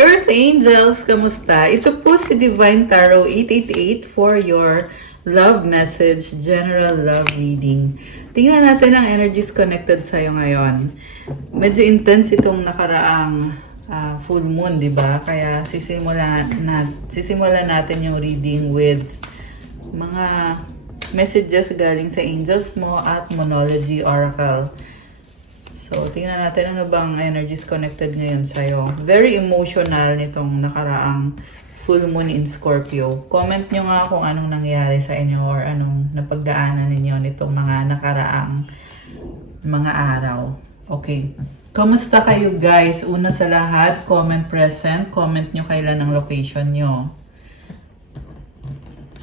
Earth Angels! Kamusta? Ito po si Divine Tarot 888 for your love message, general love reading. Tingnan natin ang energies connected sa'yo ngayon. Medyo intense itong nakaraang full moon, di ba? Kaya sisimulan natin yung reading with mga messages galing sa angels mo at Monology Oracle. So, tingnan natin ano bang energies connected ngayon sa'yo. Very emotional nitong nakaraang full moon in Scorpio. Comment nyo nga kung anong nangyari sa inyo or anong napagdaanan ninyo nitong mga nakaraang mga araw. Okay. Kamusta kayo guys? Una sa lahat, comment present. Comment nyo kailan ang location nyo.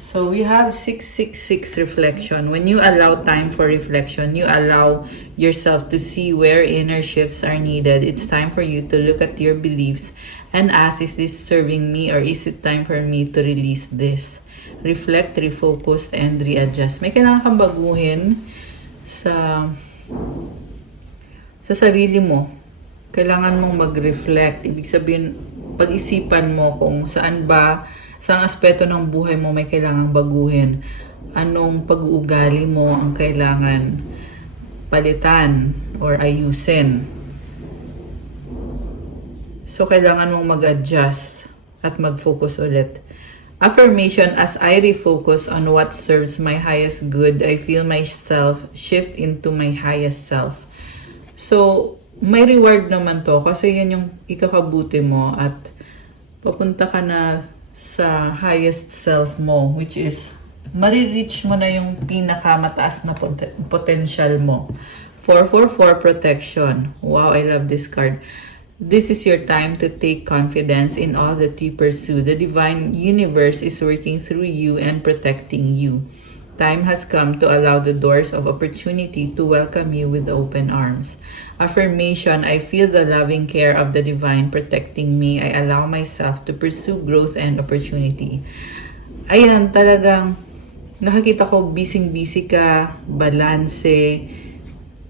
So, we have 666 reflection. When you allow time for reflection, you allow yourself to see where inner shifts are needed. It's time for you to look at your beliefs and ask, is this serving me or is it time for me to release this? Reflect, refocus, and readjust. May kailangan kang baguhin sa sarili mo. Kailangan mong mag-reflect. Ibig sabihin, pag-isipan mo kung saan aspeto ng buhay mo may kailangang baguhin. Anong pag-uugali mo ang kailangan palitan or ayusin. So, kailangan mong mag-adjust at mag-focus ulit. Affirmation, as I refocus on what serves my highest good, I feel myself shift into my highest self. So, may reward naman to kasi yan yung ikakabuti mo at papunta ka na sa highest self mo, which is marireach mo na yung pinakamataas na potential mo. 444 protection. Wow, I love this card. This is your time to take confidence in all that you pursue. The divine universe is working through you and protecting you. Time has come to allow the doors of opportunity to welcome you with open arms. Affirmation, I feel the loving care of the divine protecting me. I allow myself to pursue growth and opportunity. Ayan, talagang nakakita ko busy ka, balanse,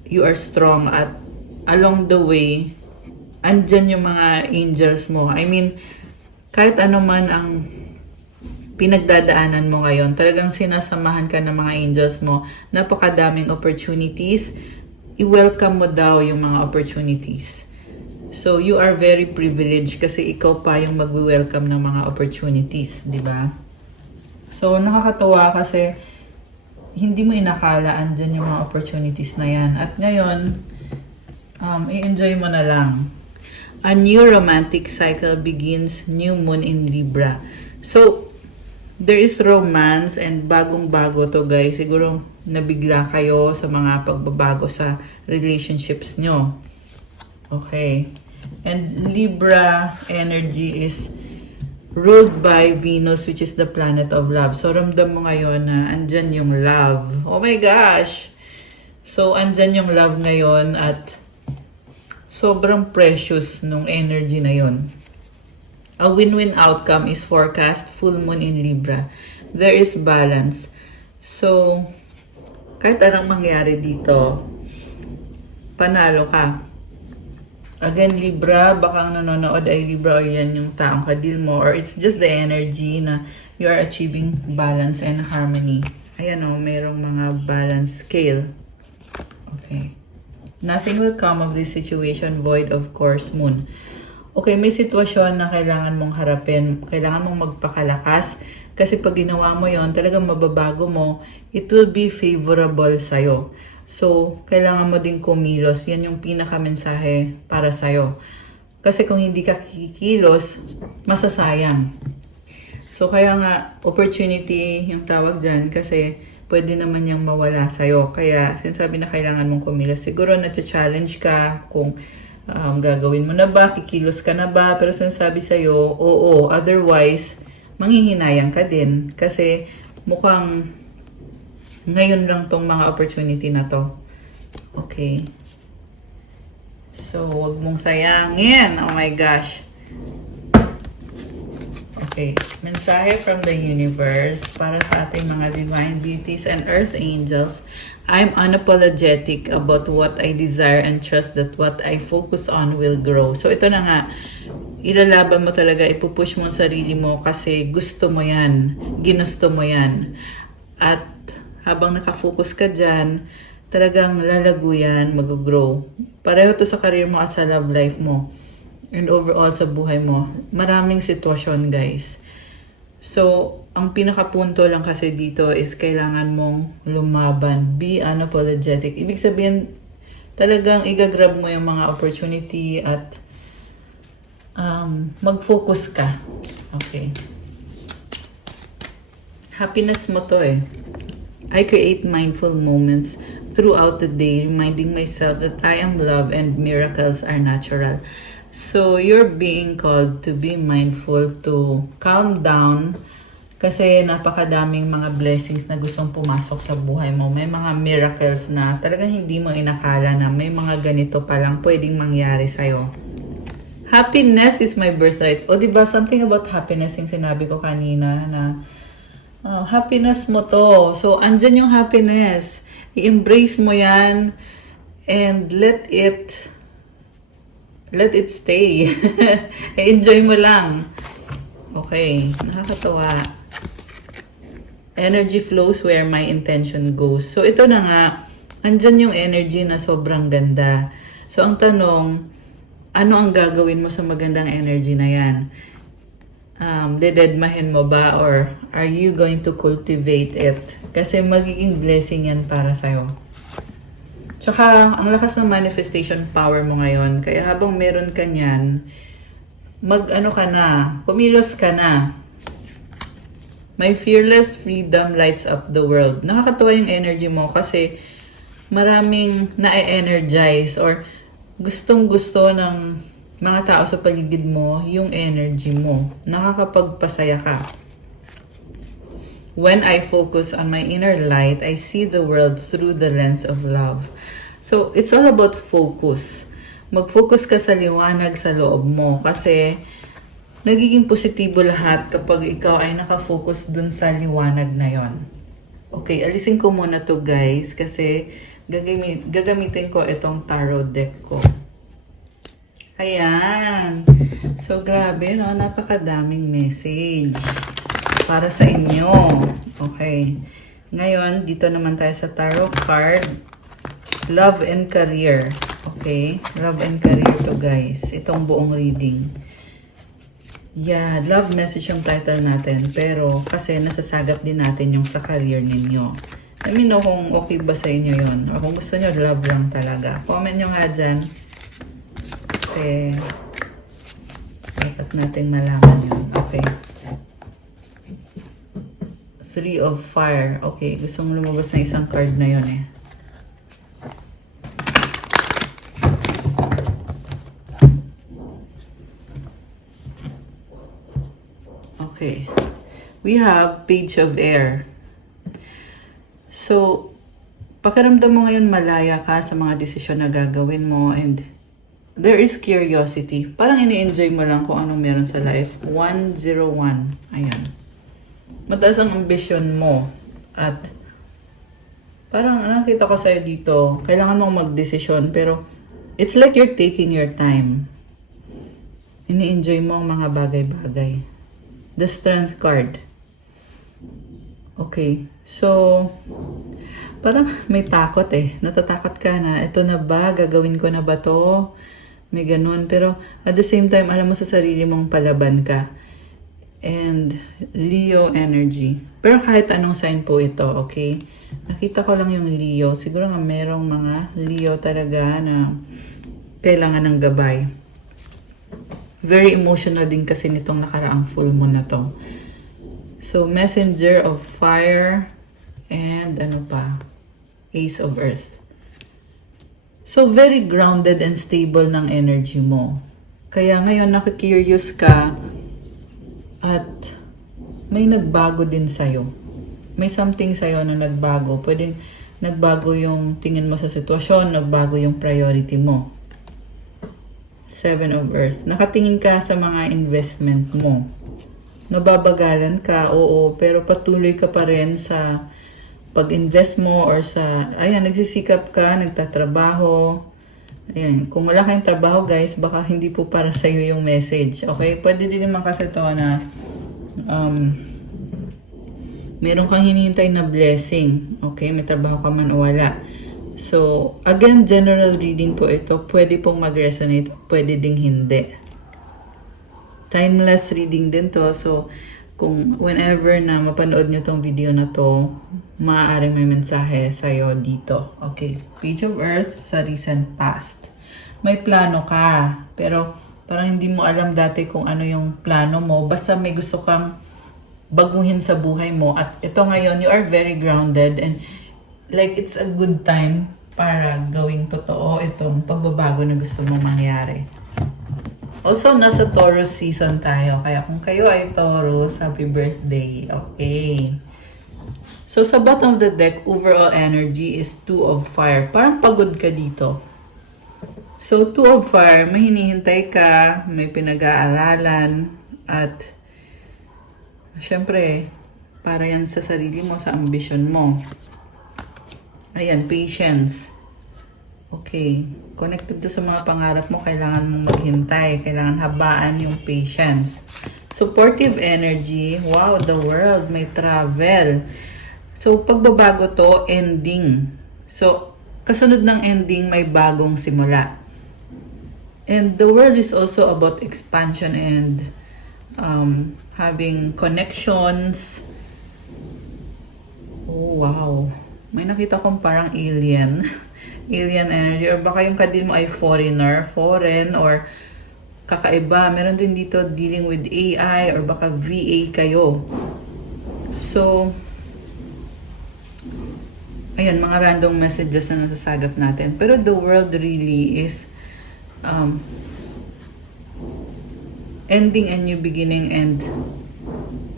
you are strong at along the way, andyan yung mga angels mo. I mean, kahit ano man ang pinagdadaanan mo ngayon, talagang sinasamahan ka ng mga angels mo, napakadaming opportunities, i-welcome mo daw yung mga opportunities. So, you are very privileged kasi ikaw pa yung mag-welcome ng mga opportunities, di ba? So, nakakatuwa kasi hindi mo inakala andyan yung mga opportunities na yan. At ngayon, i-enjoy mo na lang. A new romantic cycle begins, new moon in Libra. So, there is romance and bagong-bago to guys. Siguro nabigla kayo sa mga pagbabago sa relationships nyo. Okay. And Libra energy is ruled by Venus, which is the planet of love. So ramdam mo ngayon na andyan yung love. Oh my gosh! So andyan yung love ngayon at sobrang precious nung energy na yon. A win-win outcome is forecast, full moon in Libra. There is balance. So, kahit anong mangyari dito, panalo ka. Again, Libra, baka ang nanonood ay Libra or yan yung taong kadil mo or it's just the energy na you are achieving balance and harmony. Ayan o, mayroong mga balance scale. Okay. Nothing will come of this situation void of course, moon. Okay, may sitwasyon na kailangan mong harapin, kailangan mong magpakalakas kasi pag ginawa mo yon, talagang mababago mo, it will be favorable sa'yo. So, kailangan mo din kumilos. Yan yung pinakamensahe para sa'yo. Kasi kung hindi ka kikilos, masasayang. So, kaya nga, opportunity yung tawag dyan kasi pwede naman yung mawala sa'yo. Kaya, sinasabi na kailangan mong kumilos. Siguro na-challenge ka kung gagawin mo na ba, kikilos ka na ba, pero sinasabi sa'yo, oo, otherwise, manghihinayang ka din. Kasi mukhang ngayon lang tong mga opportunity na to. Okay. So, wag mong sayangin. Oh my gosh. Okay. Mensahe from the universe para sa ating mga divine beauties and earth angels. I'm unapologetic about what I desire and trust that what I focus on will grow. So, ito na nga. ilalaban mo talaga, ipupush mo ang sarili mo kasi gusto mo yan, ginusto mo yan. At habang nakafocus ka dyan, talagang lalago yan, mag-grow. Pareho to sa career mo at sa love life mo. And overall sa buhay mo. Maraming sitwasyon, guys. So, ang pinakapunto lang kasi dito is kailangan mong lumaban. Be unapologetic. Ibig sabihin, talagang igagrab mo yung mga opportunity at mag-focus ka. Okay. Happiness mo to eh. I create mindful moments throughout the day, reminding myself that I am loved and miracles are natural. So, you're being called to be mindful, to calm down, kasi napakadaming mga blessings na gustong pumasok sa buhay mo. May mga miracles na talagang hindi mo inakala na may mga ganito palang pwedeng mangyari sa'yo. Happiness is my birthright. O diba, something about happiness yung sinabi ko kanina na happiness mo to. So, andyan yung happiness. I-embrace mo yan and let it stay. Enjoy mo lang. Okay, nakakatawa. Energy flows where my intention goes. So, ito na nga, andyan yung energy na sobrang ganda. So, ang tanong, ano ang gagawin mo sa magandang energy na yan? Dededmahin mo ba or are you going to cultivate it? Kasi magiging blessing yan para sa'yo. Tsaka, ang lakas ng manifestation power mo ngayon. Kaya habang meron ka niyan, mag-ano ka na, kumilos ka na. My fearless freedom lights up the world. Nakakatuwa yung energy mo kasi maraming na-energize or gustong-gusto ng mga tao sa paligid mo yung energy mo. Nakakapagpasaya ka. When I focus on my inner light, I see the world through the lens of love. So, it's all about focus. Mag-focus ka sa liwanag sa loob mo kasi nagiging positibo lahat kapag ikaw ay nakafocus dun sa liwanag na yon. Okay, alisin ko muna to guys kasi gagamitin ko itong tarot deck ko. Ayan. So, grabe, no? Napakadaming message para sa inyo. Okay. Ngayon, dito naman tayo sa tarot card. Love and career. Okay? Love and career to, guys. Itong buong reading. Yeah, love message yung title natin. Pero, kasi nasasagat din natin yung sa career ninyo. Let me know kung okay ba sa inyo yun. O kung gusto nyo, love lang talaga. Comment nyo nga dyan. Kasi, dapat natin malaman yun. Okay. Three of Fire. Okay, gustong lumabas na isang card na yun eh. Okay. We have Page of Air. So, pakiramdam mo ngayon malaya ka sa mga desisyon na gagawin mo and there is curiosity. Parang ini-enjoy mo lang kung anong meron sa life. 101. Ayan. Mataas ang ambisyon mo. At parang nakita ko sa'yo dito, kailangan mong magdesisyon pero it's like you're taking your time. Ini-enjoy mo ang mga bagay-bagay. The Strength card. Okay. So, parang may takot eh. Natatakot ka na. Ito na ba? Gagawin ko na ba to? May ganun. Pero at the same time, alam mo sa sarili mong palaban ka. And Leo energy. Pero kahit anong sign po ito, okay? Nakita ko lang yung Leo. Siguro nga merong mga Leo talaga na kailangan ng gabay. Very emotional din kasi nitong nakaraang full moon na to. So, Messenger of Fire and ano pa? Ace of Earth. So, very grounded and stable ng energy mo. Kaya ngayon nakikurious ka at may nagbago din sa'yo. May something sa'yo na nagbago. Pwedeng nagbago yung tingin mo sa sitwasyon, nagbago yung priority mo. Seven of Earth. Nakatingin ka sa mga investment mo. Nababagalan ka, oo, pero patuloy ka pa rin sa pag-invest mo or sa, ayan, nagsisikap ka, nagtatrabaho, Ayan, kung wala kayong trabaho guys, baka hindi po para sa iyo yung message. Okay? Pwede din naman kasi to na meron kang hinihintay na blessing. Okay? May trabaho ka man o wala. So, again, general reading po ito. Pwede pong mag-resonate, pwede ding hindi. Timeless reading din to. So, kung whenever na mapanood nyo tong video na to, maaaring may mensahe sa'yo dito. Okay. Page of Earth sa recent past. May plano ka, pero parang hindi mo alam dati kung ano yung plano mo. Basta may gusto kang baguhin sa buhay mo. At ito ngayon, you are very grounded and like it's a good time para gawing totoo itong pagbabago na gusto mong mangyari. Also, nasa Taurus season tayo. Kaya kung kayo ay Taurus, happy birthday. Okay. So, sa bottom of the deck, overall energy is Two of Fire. Parang pagod ka dito. So, Two of Fire, may hinihintay ka, may pinag-aaralan, at syempre, para yan sa sarili mo, sa ambition mo. Ayan, patience. Okay. Connected to sa mga pangarap mo, kailangan mong maghintay. Kailangan habaan yung patience. Supportive energy. Wow, the world. May travel. So, pagbabago to, ending. So, kasunod ng ending, may bagong simula. And the world is also about expansion and having connections. Oh, wow. May nakita kong parang alien. Alien energy. Or baka yung kadil mo ay foreigner, foreign, or kakaiba. Meron din dito dealing with AI or baka VA kayo. So, ayan, mga random messages na nasasagap natin. Pero the world really is ending and new beginning, and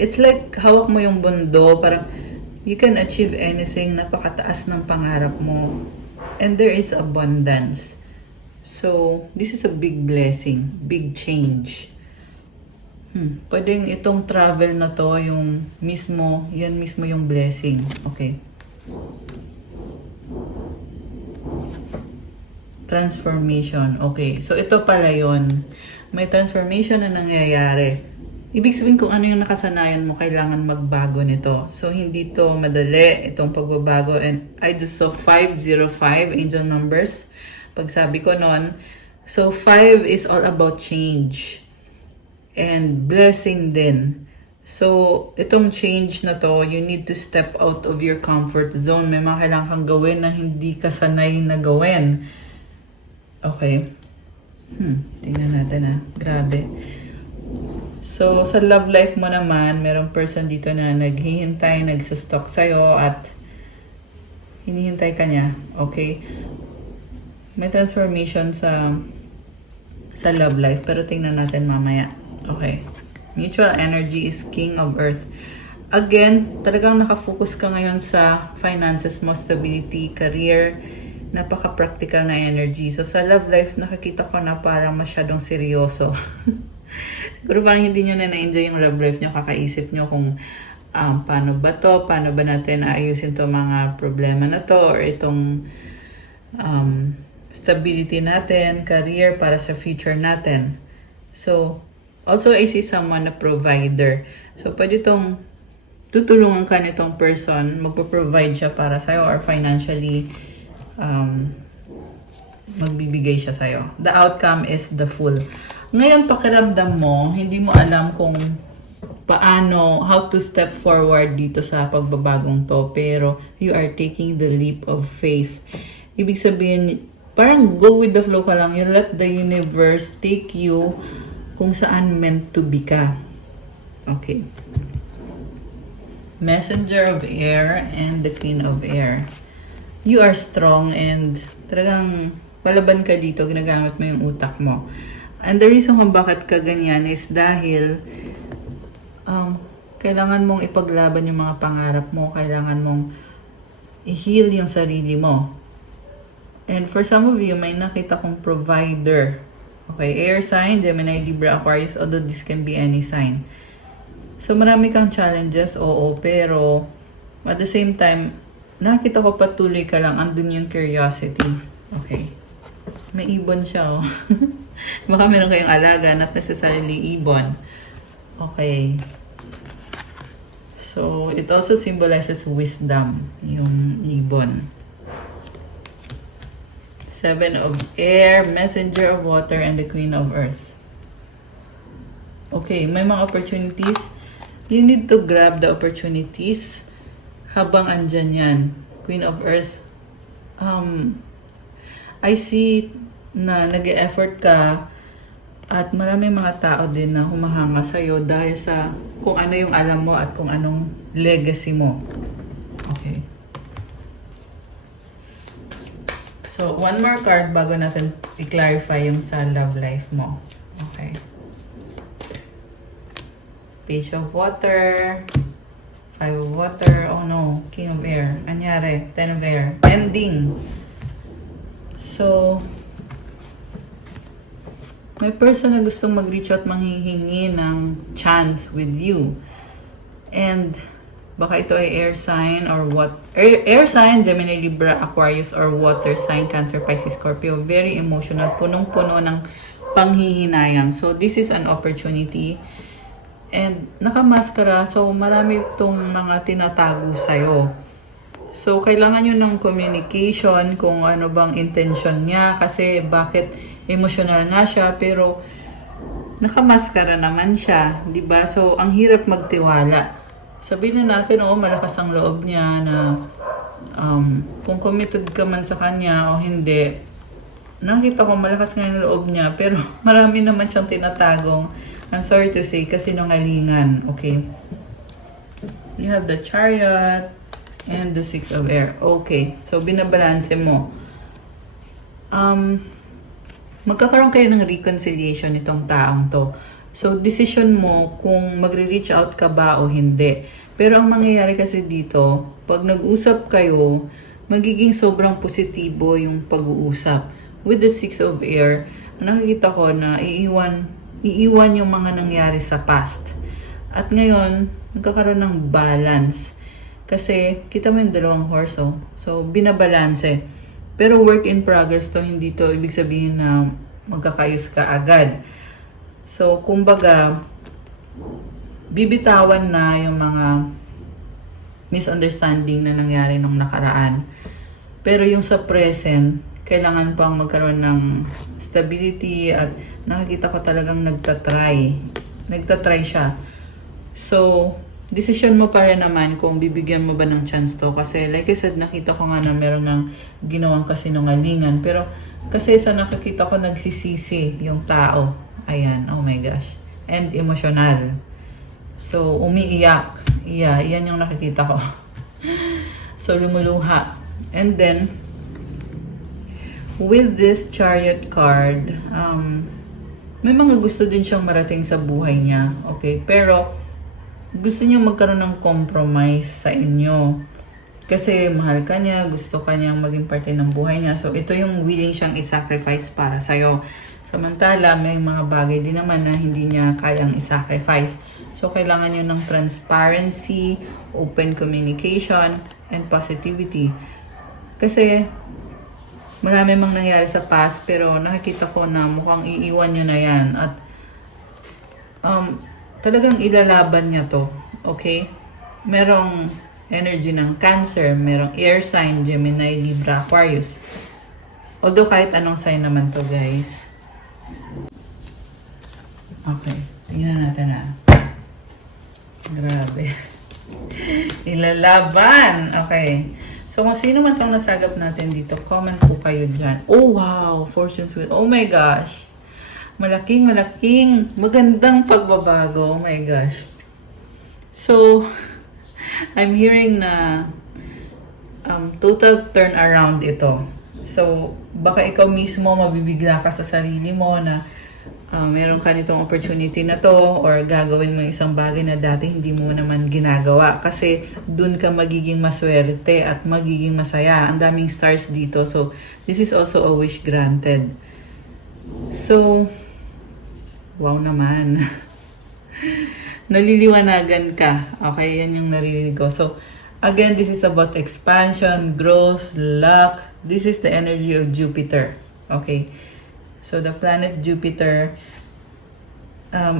it's like hawak mo yung bundo, parang you can achieve anything, napakataas ng pangarap mo, and there is abundance. So this is a big blessing, big change. Pwedeng itong travel na to yung mismo, yan mismo yung blessing. Okay. Transformation. Okay. So, ito pala yun. May transformation na nangyayari. Ibig sabihin kung ano yung nakasanayan mo, kailangan magbago nito. So, hindi to madali, itong pagbabago. And I just saw 505 angel numbers. Pag sabi ko nun. So, 5 is all about change. And blessing din. So, itong change na to, you need to step out of your comfort zone. May mga kailangan kang gawin na hindi ka sanay na gawin. Okay. Tingnan natin Grabe. So, sa love life mo naman, merong person dito na naghihintay, nagsastalk sa'yo at hinihintay ka niya. Okay. May transformation sa love life, pero tingnan natin mamaya. Okay. Mutual energy is King of Earth. Again, talagang nakafocus ka ngayon sa finances mo, stability, career, napaka-practical na energy. So, sa love life, nakikita ko na parang masyadong seryoso. Siguro parang hindi nyo na-enjoy yung love life nyo. Kakaisip nyo kung paano ba to, paano ba natin aayusin to mga problema na to, or itong stability natin, career para sa future natin. So, also I see someone na provider. So, pwede itong tutulungan ka nitong person, magpo-provide siya para sa'yo or financially magbibigay siya sa'yo. The outcome is the Fool. Ngayon, pakiramdam mo, hindi mo alam kung paano, how to step forward dito sa pagbabagong to, pero you are taking the leap of faith. Ibig sabihin, parang go with the flow ka lang. You let the universe take you kung saan meant to be ka. Okay. Messenger of Air and the Queen of Air. You are strong and talagang palaban ka dito, ginagamit mo yung utak mo. And the reason kung bakit ka ganyan is dahil kailangan mong ipaglaban yung mga pangarap mo, kailangan mong i-heal yung sarili mo. And for some of you, may nakita kong provider. Okay, air sign, Gemini, Libra, Aquarius, although this can be any sign. So marami kang challenges, oo, pero at the same time, nakita ko patuloy ka lang, andun yung curiosity. Okay. May ibon siya, oh. Baka meron kayong alaga, not necessarily ibon. Okay. So, it also symbolizes wisdom, yung ibon. Seven of Air, Messenger of Water, and the Queen of Earth. Okay, may mga opportunities. You need to grab the opportunities habang andyan yan. Queen of Earth. I see na nag-e-effort ka at maraming mga tao din na humahanga sa'yo dahil sa kung ano yung alam mo at kung anong legacy mo. Okay. So, one more card bago natin i-clarify yung sa love life mo. Okay. Page of Water. Five of Water. Oh no. King of Air. Anyari. Ten of Air. Ending. So, may person na gustong mag-reach out, manghihingi ng chance with you. And, baka ito ay air sign or what? Air sign, Gemini, Libra, Aquarius, or water sign, Cancer, Pisces, Scorpio. Very emotional. Punong-puno ng panghihinayang. So, this is an opportunity. And, nakamaskara. So, marami itong mga tinatago sa'yo. So, kailangan nyo ng communication kung ano bang intention niya. Kasi, bakit emotional nga siya, pero nakamaskara naman siya, 'di ba? So ang hirap magtiwala. Sabihin na natin, malakas ang loob niya na kung committed ka man sa kanya o hindi. Nakita ko malakas nga yung loob niya, pero marami naman siyang tinatagong, I'm sorry to say, kasi nungalingan. Okay. You have the Chariot and the Six of Air. Okay. So binabalanse mo. Magkakaroon kayo ng reconciliation itong taong to. So, decision mo kung magre-reach out ka ba o hindi. Pero ang mangyayari kasi dito, pag nag-usap kayo, magiging sobrang positibo yung pag-uusap. With the Six of Air, nakikita ko na iiwan yung mga nangyari sa past. At ngayon, nagkakaroon ng balance. Kasi, kita mo yung dalawang horse, oh. So, binabalanse. Pero work in progress to, hindi to ibig sabihin na magkakayos ka agad. So, kumbaga, bibitawan na yung mga misunderstanding na nangyari nung nakaraan. Pero yung sa present, kailangan pang magkaroon ng stability at nakikita ko talagang nagtatry. Nagtatry siya. So, decision mo pa rin naman kung bibigyan mo ba ng chance to. Kasi like I said, nakita ko nga na meron ng ginawang kasinungalingan. Pero kasi sa nakikita ko nagsisisi yung tao. Ayan, oh my gosh. And emotional. So, umiiyak. Yeah, yan yung nakikita ko. So, lumuluha. And then, with this Chariot card, may mga gusto din siyang marating sa buhay niya. Okay, pero gusto niya magkaroon ng compromise sa inyo. Kasi mahal ka niya, gusto ka niyang maging parte ng buhay niya. So, ito yung willing siyang i-sacrifice para sa'yo. Samantala, may mga bagay din naman na hindi niya kayang i-sacrifice. So, kailangan niyo ng transparency, open communication, and positivity. Kasi, marami mang nangyari sa past, pero nakikita ko na mukhang iiwan niyo na yan. At, talagang ilalaban niya to. Okay? Merong energy ng Cancer, merong air sign, Gemini, Libra, Aquarius. Although kahit anong sign naman to, guys. Okay. Tingnan natin na. Grabe. Ilalaban. Okay. So, kung sino man itong nasagap natin dito, comment po kayo dyan. Oh, wow. Fortune's Wheel. Oh my gosh. Malaking, magandang pagbabago. Oh my gosh. So, I'm hearing na total turnaround ito. So, baka ikaw mismo mabibigla ka sa sarili mo na meron ka nitong opportunity na to or gagawin mo isang bagay na dati hindi mo naman ginagawa kasi dun ka magiging maswerte at magiging masaya. Ang daming stars dito. So, this is also a wish granted. So, wow naman. Naliliwanagan ka. Okay, yan yung naririnig ko. So, again, this is about expansion, growth, luck. This is the energy of Jupiter. Okay. So, the planet Jupiter,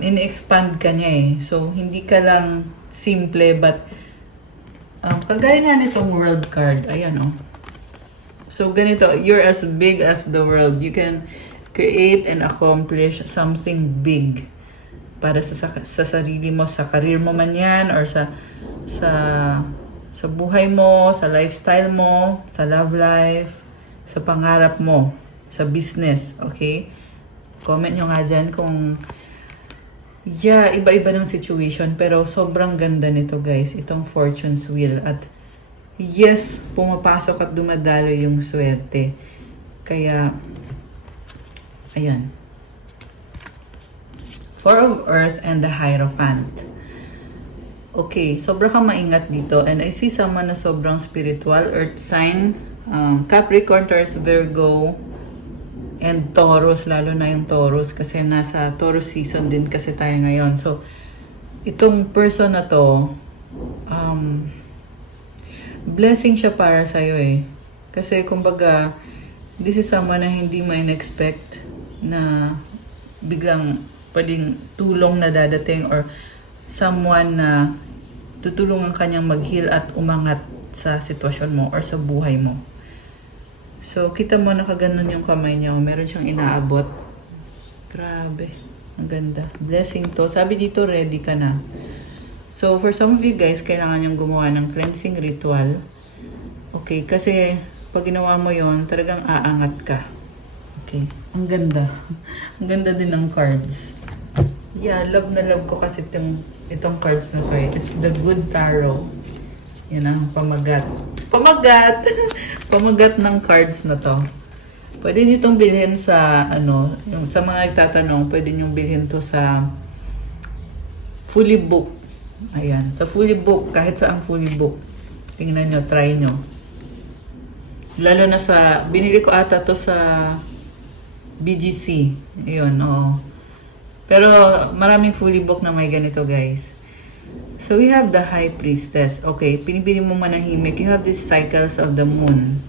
in-expand ka niya eh. So, hindi ka lang simple, but kagaya nga nitong world card. Ayan, oh. So, ganito, you're as big as the world. You can create and accomplish something big para sa sarili mo, sa career mo man yan, or sa buhay mo, sa lifestyle mo, sa love life, sa pangarap mo, sa business, okay? Comment nyo nga dyan kung, yeah, iba-iba ng situation, pero sobrang ganda nito guys, itong Fortune's Wheel. At yes, pumapasok at dumadalo yung swerte. Kaya, ayan. Four of Earth and the Hierophant. Okay, sobra kang maingat dito. And I see someone na sobrang spiritual. Earth sign, Capricorn, Taurus, Virgo, and Taurus. Lalo na yung Taurus kasi nasa Taurus season din kasi tayo ngayon. So, itong person na to, blessing siya para sa'yo eh. Kasi kumbaga, this is someone na hindi mo in-expect na biglang pwedeng tulong na dadating or someone na tutulungan kanyang mag-heal at umangat sa sitwasyon mo or sa buhay mo. So, kita mo nakaganon yung kamay niya. Meron siyang inaabot. Grabe. Ang ganda. Blessing to. Sabi dito, ready ka na. So, for some of you guys, kailangan yung gumawa ng cleansing ritual. Okay, kasi pag ginawa mo yon talagang aangat ka. Okay, ang ganda. Ang ganda din ng cards. Yeah, love na love ko kasi itong cards na to eh. It's the Good Tarot. Yan ang pamagat. Pamagat! Pamagat ng cards na to. Pwede nyo itong bilhin sa, sa mga nagtatanong, pwede nyo bilhin to sa fully book. Ayan, sa fully book, kahit saang fully book. Tingnan nyo, try nyo. Lalo na sa, binili ko ata to sa BGC. Ayun, oo. Pero maraming fully book na may ganito, guys. So, we have the High Priestess. Okay, pinipili mo manahimik. You have these cycles of the moon.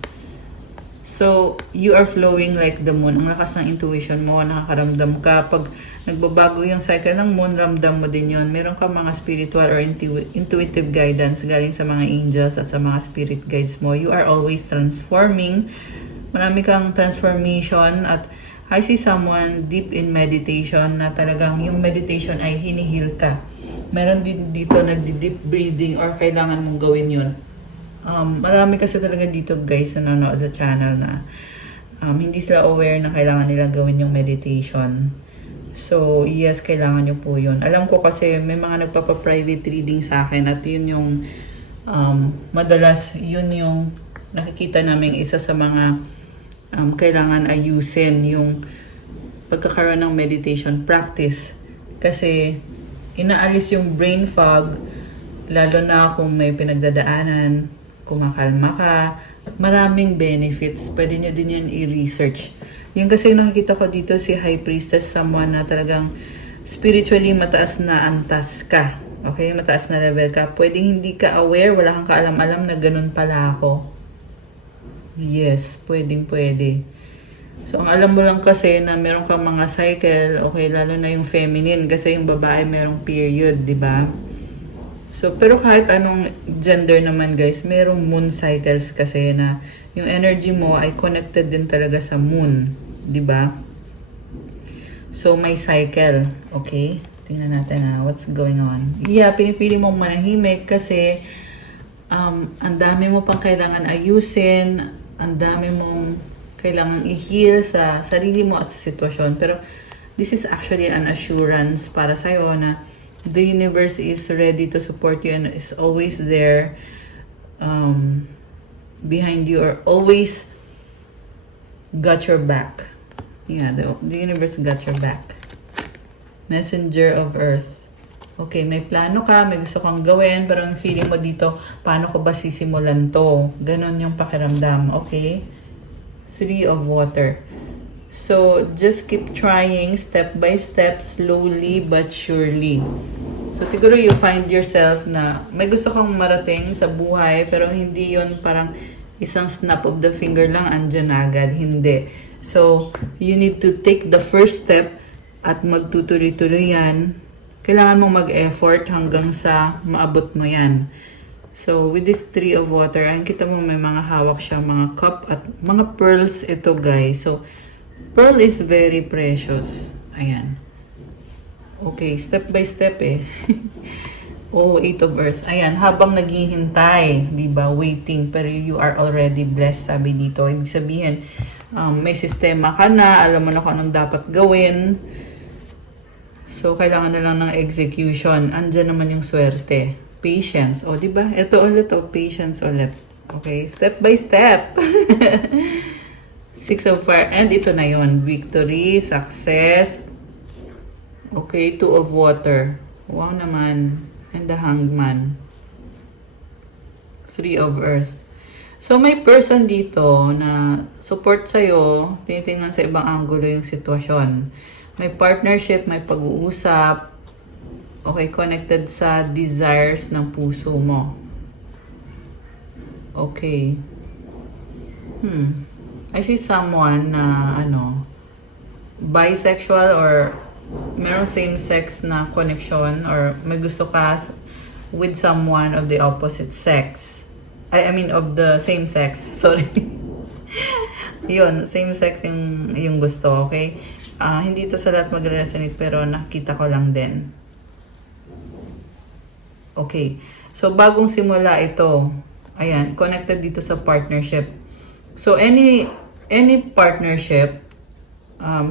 So, you are flowing like the moon. Ang lakas ng intuition mo, nakakaramdam ka. Pag nagbabago yung cycle ng moon, ramdam mo din yun. Meron ka mga spiritual or intuitive guidance galing sa mga angels at sa mga spirit guides mo. You are always transforming. Marami kang transformation at I see someone deep in meditation na talagang yung meditation ay hinihil ka. Meron din dito nagdi-deep breathing or kailangan mong gawin yun. Marami kasi talaga dito guys na nanonood sa channel na hindi sila aware na kailangan nila gawin yung meditation. So, yes, kailangan nyo po yun. Alam ko kasi may mga nagpapa-private reading sa akin at yun yung madalas yun yung nakikita namin isa sa mga kailangan ayusin yung pagkakaroon ng meditation practice. Kasi inaalis yung brain fog, lalo na kung may pinagdadaanan, kumakalma ka, maraming benefits. Pwede nyo din yan i-research. Yung kasi nakikita ko dito si High Priestess, someone na talagang spiritually mataas na antas ka. Okay? Mataas na level ka. Pwedeng hindi ka aware, wala kang kaalam-alam na ganun pala ako. Yes, pwede. So, ang alam mo lang kasi na meron kang mga cycle, okay, lalo na yung feminine, kasi yung babae merong period, di ba? So, pero kahit anong gender naman guys, merong moon cycles kasi na yung energy mo ay connected din talaga sa moon, di ba? So, may cycle, okay? Tingnan natin what's going on. Yeah, pinipili mong manahimik kasi ang dami mo pang kailangan ayusin, ang dami mong kailangan i-heal sa sarili mo at sa sitwasyon. Pero this is actually an assurance para sa'yo na the universe is ready to support you and is always there behind you or always got your back. Yeah, the universe got your back. Messenger of Earth. Okay, may plano ka, may gusto kang gawin, pero ang feeling mo dito, paano ko ba sisimulan to? Ganon yung pakiramdam, okay? Three of Water. So, just keep trying step by step, slowly but surely. So, siguro you find yourself na may gusto kang marating sa buhay, pero hindi yon parang isang snap of the finger lang, andyan agad. Hindi. So, you need to take the first step at magtutuloy-tuloy yan. Kailangan mong mag-effort hanggang sa maabot mo yan. So, with this Three of Water, ay kita mo may mga hawak siya, mga cup at mga pearls ito, guys. So, pearl is very precious. Ayan. Okay, step by step eh. Oh, Eight of Earth. Ayan, habang naghihintay, di ba, waiting, pero you are already blessed, sabi dito. Ibig sabihin, may sistema ka na, alam mo na kung anong dapat gawin. So, kailangan na lang ng execution. Andyan naman yung swerte. Patience. O, di ba? Ito ulit, patience ulit. Okay, step by step. Six of Fire. And ito na yon, victory, success. Okay, Two of Water. Wow naman. And the Hangman. Three of Earth. So, may person dito na support sa'yo, tinitingnan sa ibang angulo yung sitwasyon. May partnership, may pag-uusap, okay, connected sa desires ng puso mo. Okay. I see someone na, bisexual or merong same-sex na connection or may gusto ka with someone of the opposite sex. I mean, of the same sex. Sorry. Yun, same sex yung gusto, okay? Hindi to sa lahat mag-resonate pero nakita ko lang din. Okay. So, bagong simula ito. Ayan, connected dito sa partnership. So, any partnership,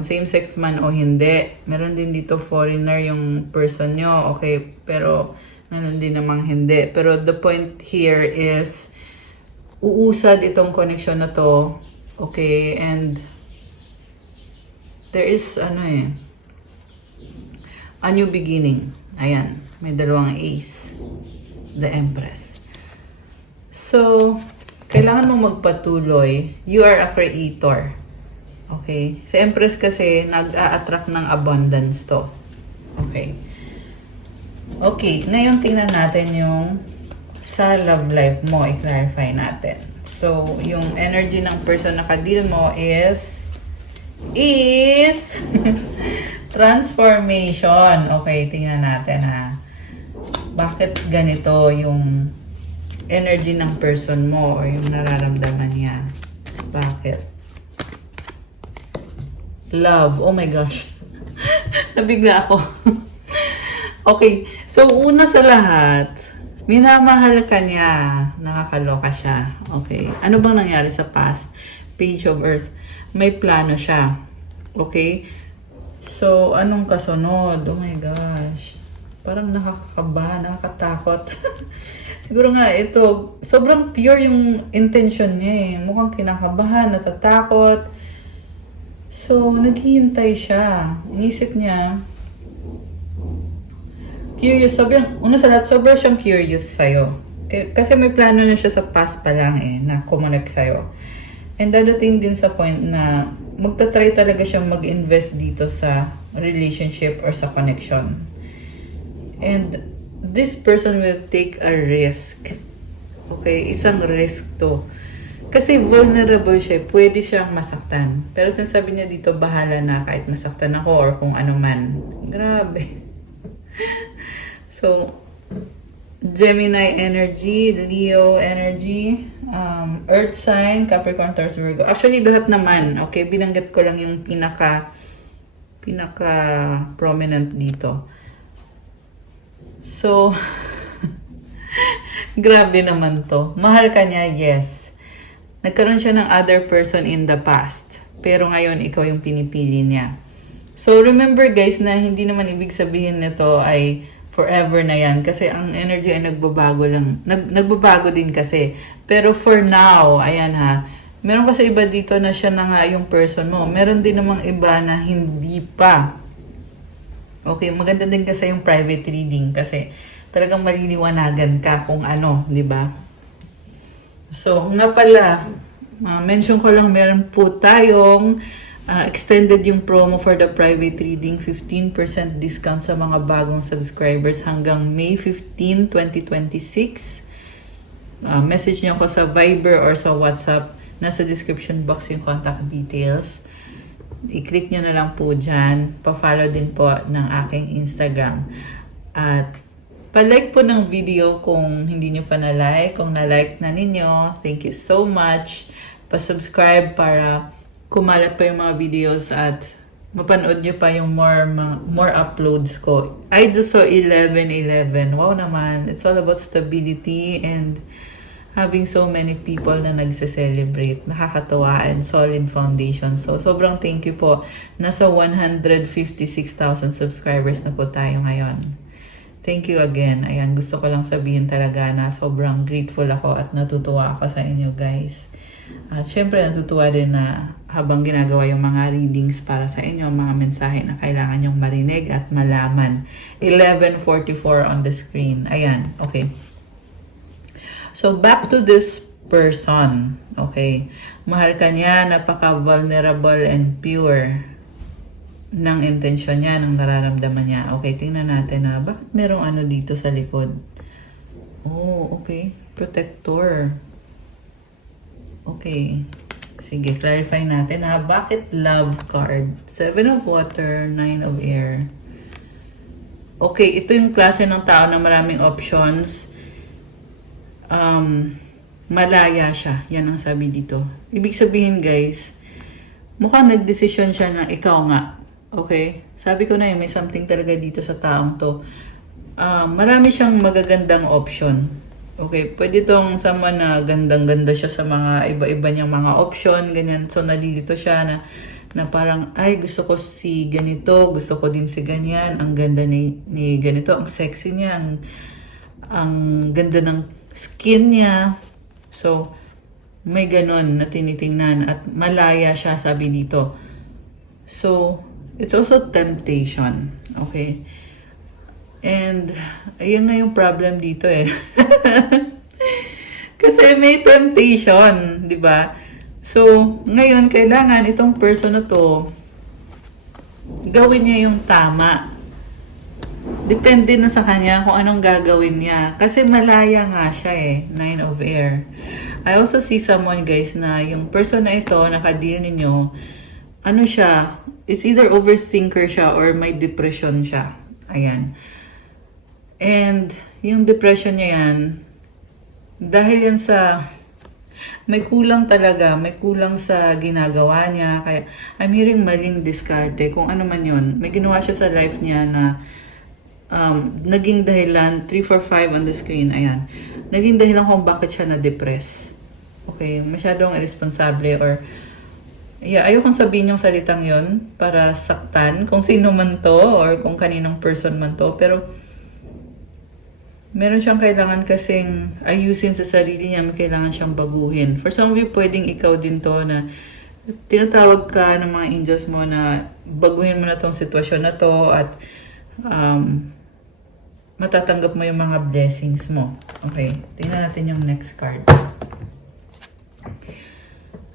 same-sex man o hindi, meron din dito foreigner yung person nyo, okay? Pero, meron din namang hindi. Pero, the point here is, uusad itong connection na to, okay? And, there is, a new beginning. Ayan. May dalawang ace. The Empress. So, kailangan mong magpatuloy. You are a creator. Okay? Sa Empress kasi, nag-a-attract ng abundance to. Okay? Okay. Ngayon, tingnan natin yung sa love life mo. I-clarify natin. So, yung energy ng person na ka-deal mo is transformation. Okay, tingnan natin ha. Bakit ganito yung energy ng person mo o yung nararamdaman niya? Bakit? Love. Oh my gosh. Nabigla ako. Okay. So, una sa lahat, minamahal ka niya. Nakakaloka siya. Okay. Ano bang nangyari sa past? Page of Earth. May plano siya. Okay? So, anong kasunod? Oh my gosh. Parang nakakaba, nakakatakot. Siguro nga ito, sobrang pure yung intention niya eh. Mukhang kinakabahan, natatakot. So, naghihintay siya. Inisip niya, curious. Una sa lahat, sobrang siyang curious sa'yo. Kasi may plano na siya sa past pa lang eh, na kumonek sa'yo. And dadating din sa point na magta-try talaga siyang mag-invest dito sa relationship or sa connection. And this person will take a risk. Okay? Isang risk to. Kasi vulnerable siya. Pwede siyang masaktan. Pero sinasabi niya dito, bahala na kahit masaktan ako or kung ano man. Grabe. So, Gemini energy, Leo energy, Earth sign, Capricorn, Taurus, Virgo. Actually, lahat naman. Okay? Binanggit ko lang yung pinaka prominent dito. So, grabe naman to. Mahal ka niya, yes. Nagkaroon siya ng other person in the past. Pero ngayon, ikaw yung pinipili niya. So, remember guys na hindi naman ibig sabihin nito ay forever na yan. Kasi ang energy ay nagbabago lang. Nagbabago din kasi. Pero for now, ayan ha. Meron kasi iba dito na siya na nga yung person mo. Meron din namang iba na hindi pa. Okay, maganda din kasi yung private reading kasi talagang maliliwanagan ka kung ano, di ba? So, nga pala, mention ko lang, meron po tayong extended yung promo for the private reading, 15% discount sa mga bagong subscribers hanggang May 15, 2026. Message niyo ako sa Viber or sa WhatsApp. Nasa description box yung contact details. i-click nyo na lang po dyan. Pa-follow din po ng aking Instagram. At pa-like po ng video kung hindi nyo pa na-like. Kung na-like na ninyo, thank you so much. Pa-subscribe para kumalat pa yung mga videos at mapanood nyo pa yung more uploads ko. I just saw 11-11. Wow naman. It's all about stability and having so many people na nagse-celebrate. Nakakatawa and solid foundation. So, sobrang thank you po. Nasa 156,000 subscribers na po tayo ngayon. Thank you again. Ayan, gusto ko lang sabihin talaga na sobrang grateful ako at natutuwa ako sa inyo guys. At syempre natutuwa din na habang ginagawa yung mga readings para sa inyo, mga mensahe na kailangan nyong marinig at malaman. 11:44 on the screen. Ayan, okay. So, back to this person. Okay. Mahal ka niya, napaka-vulnerable and pure ng intensyon niya, ng nararamdaman niya. Okay, tingnan natin na bakit merong ano dito sa likod. Oh, okay. Protector. Okay. Sige, clarify natin ha. Bakit love card? 7 of water, 9 of air. Okay, ito yung klase ng tao na maraming options. Malaya siya. Yan ang sabi dito. Ibig sabihin guys, mukhang nagdesisyon siya na ikaw nga. Okay? Sabi ko na yun, may something talaga dito sa taong to. Marami siyang magagandang option. Okay? Pwede tong someone na gandang-ganda siya sa mga iba-iba niyang mga option, ganyan. So, nalilito siya na parang, ay, gusto ko si ganito, gusto ko din si ganyan, ang ganda ni ganito, ang sexy niya, ang ganda ng skin niya. So, may ganon na tinitingnan at malaya siya, sabi dito. So, it's also temptation. Okay? And, ayun nga yung problem dito eh. Kasi may temptation, di ba? So, ngayon, kailangan itong person na to, gawin niya yung tama. Depende na sa kanya kung anong gagawin niya. Kasi malaya nga siya eh. 9 of air. I also see someone guys na yung person na ito, nakadeal ninyo, ano siya, it's either overthinker siya or may depression siya. Ayan. And yung depression niya yan, dahil yan sa, may kulang talaga, may kulang sa ginagawa niya. Kaya, I'm hearing maling diskarte. Kung ano man yun, may ginawa siya sa life niya na naging dahilan, 3, 4, 5 on the screen, ayan. Naging dahilan kung bakit siya na-depress. Okay, masyadong irresponsible or, yeah, ayokong sabihin yung salitang yon para saktan kung sino man to or kung kaninong person man to. Pero, meron siyang kailangan kasing ayusin sa sarili niya, may kailangan siyang baguhin. For some of you, pwedeng ikaw din to na tinatawag ka ng mga angels mo na baguhin mo na tong sitwasyon na to at matatanggap mo yung mga blessings mo. Okay, tingnan natin yung next card.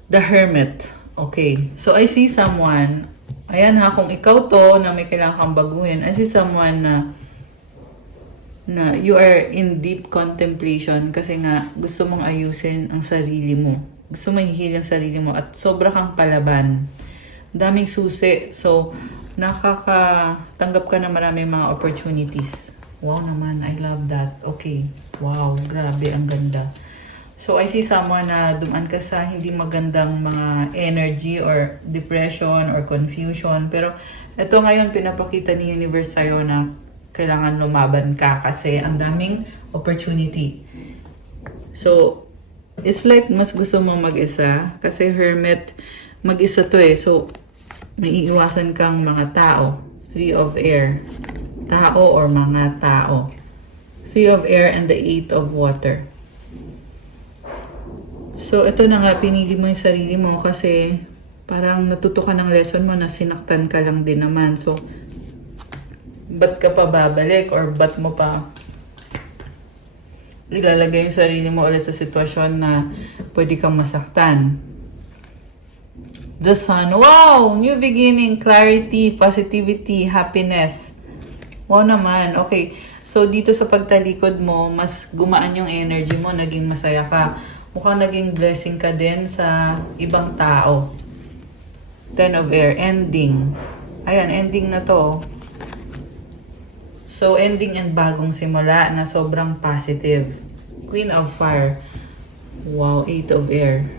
The Hermit. Okay, so I see someone, ayan ha, kung ikaw to na may kailangan kang baguhin, I see someone na you are in deep contemplation kasi nga gusto mong ayusin ang sarili mo. Gusto mong ihilin ang sarili mo at sobra kang palaban. Daming susi. So, nakakatanggap ka na maraming mga opportunities. Wow naman, I love that. Okay. Wow, grabe, ang ganda. So, I see someone na dumaan ka sa hindi magandang mga energy or depression or confusion. Pero, ito ngayon, pinapakita ni Universe sa'yo na kailangan lumaban ka kasi ang daming opportunity. So, it's like mas gusto mong mag-isa kasi Hermit, mag-isa to eh. So, may iiwasan kang mga tao. 3 of air. Tao or mga tao. 3 of air and the 8 of water. So, ito na nga, pinili mo yung sarili mo kasi parang natuto ka ng lesson mo na sinaktan ka lang din naman. So, ba't ka pa babalik or ba't mo pa ilalagay yung sarili mo ulit sa sitwasyon na pwede kang masaktan? The Sun. Wow! New beginning, clarity, positivity, happiness. Wow naman. Okay. So, dito sa pagtalikod mo, mas gumaan yung energy mo, naging masaya ka. Mukhang naging blessing ka din sa ibang tao. Ten of Air, ending. Ayan, ending na to. So, ending and bagong simula na sobrang positive. Queen of Fire. Wow, Eight of Air.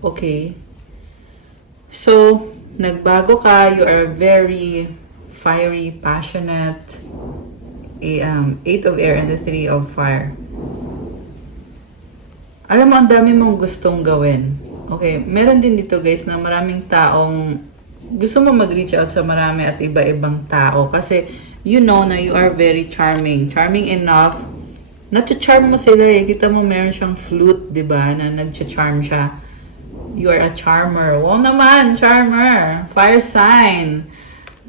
Okay. So, nagbago ka. You are very fiery, passionate. Eight of Air and the Three of Fire. Alam mo, ang dami mong gustong gawin. Okay, meron din dito guys na maraming taong gusto mo mag-reach out sa marami at iba-ibang tao kasi you know na you are very charming. Charming enough na charm mo sila eh. Kita mo meron siyang flute, di ba? Na nag-charm siya. You are a charmer. Wow naman, charmer. Fire sign.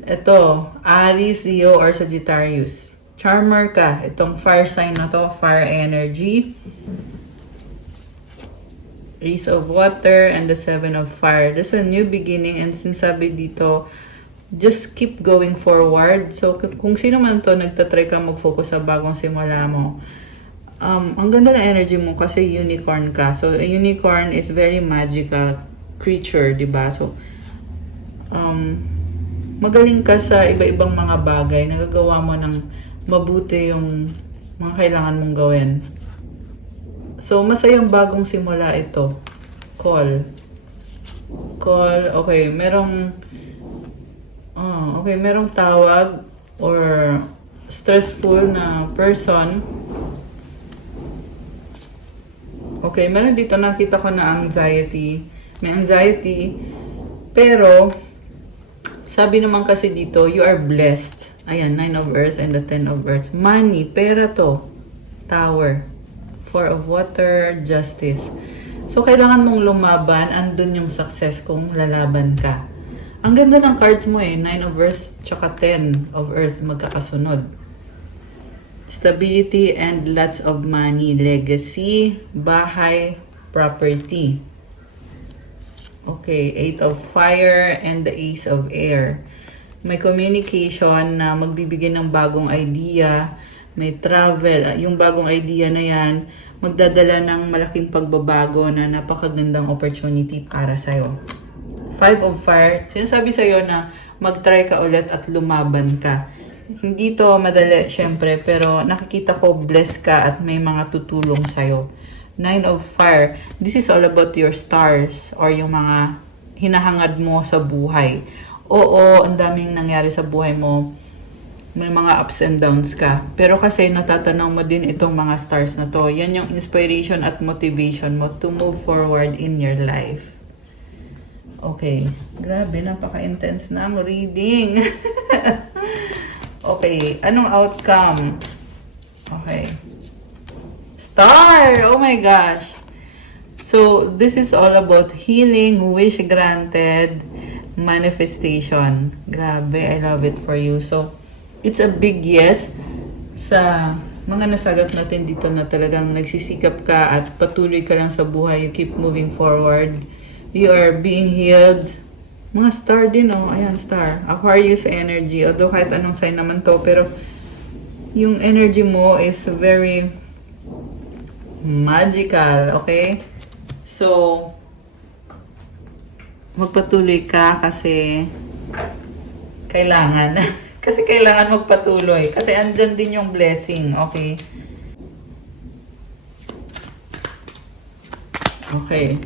Ito, Aries, Leo, or Sagittarius. Charmer ka. Itong fire sign na to, fire energy. Ace of Water and the Seven of Fire. This is a new beginning and sinasabi dito, just keep going forward. So, kung sino man to, nagtatry ka mag-focus sa bagong simula mo. Ang ganda ng energy mo kasi unicorn ka. So, a unicorn is very magical creature, di ba? So, magaling ka sa iba-ibang mga bagay. Nagagawa mo ng mabuti yung mga kailangan mong gawin. So, masayang bagong simula ito. Call. Call. Okay, merong tawag or stressful na person. Okay, meron dito nakita ko na anxiety. May anxiety. Pero, sabi naman kasi dito, you are blessed. Ayan, Nine of Earth and the Ten of Earth. Money, pera to. Tower. Four of Water, Justice. So, kailangan mong lumaban. Andun yung success kung lalaban ka. Ang ganda ng cards mo eh. Nine of Earth, tsaka Ten of Earth magkakasunod. Stability and lots of money. Legacy, bahay, property. Okay, Eight of Fire and the Ace of Air. May communication na magbibigay ng bagong idea. May travel. Yung bagong idea na yan, magdadala ng malaking pagbabago na napakagandang opportunity para sa'yo. Five of Fire, sinasabi sa'yo na mag-try ka ulit at lumaban ka. Hindi to madali, syempre, pero nakikita ko blessed ka at may mga tutulong sa'yo. Nine of Fire, this is all about your stars or yung mga hinahangad mo sa buhay. Oo, ang daming nangyari sa buhay mo. May mga ups and downs ka. Pero kasi natatanaw mo din itong mga stars na to. Yan yung inspiration at motivation mo to move forward in your life. Okay. Grabe, napaka-intense na ang reading. Okay. Anong outcome? Okay. Star! Oh my gosh! So, this is all about healing, wish granted, manifestation. Grabe, I love it for you. So, it's a big yes sa mga nasagot natin dito na talagang nagsisikap ka at patuloy ka lang sa buhay. You keep moving forward. You are being healed. Mga star din, oh. Ayan, star. Aquarius energy. Although kahit anong sign naman to, pero yung energy mo is very magical, okay? So, magpatuloy ka kasi kailangan. Kasi kailangan magpatuloy. Kasi andyan din yung blessing. Okay? Okay.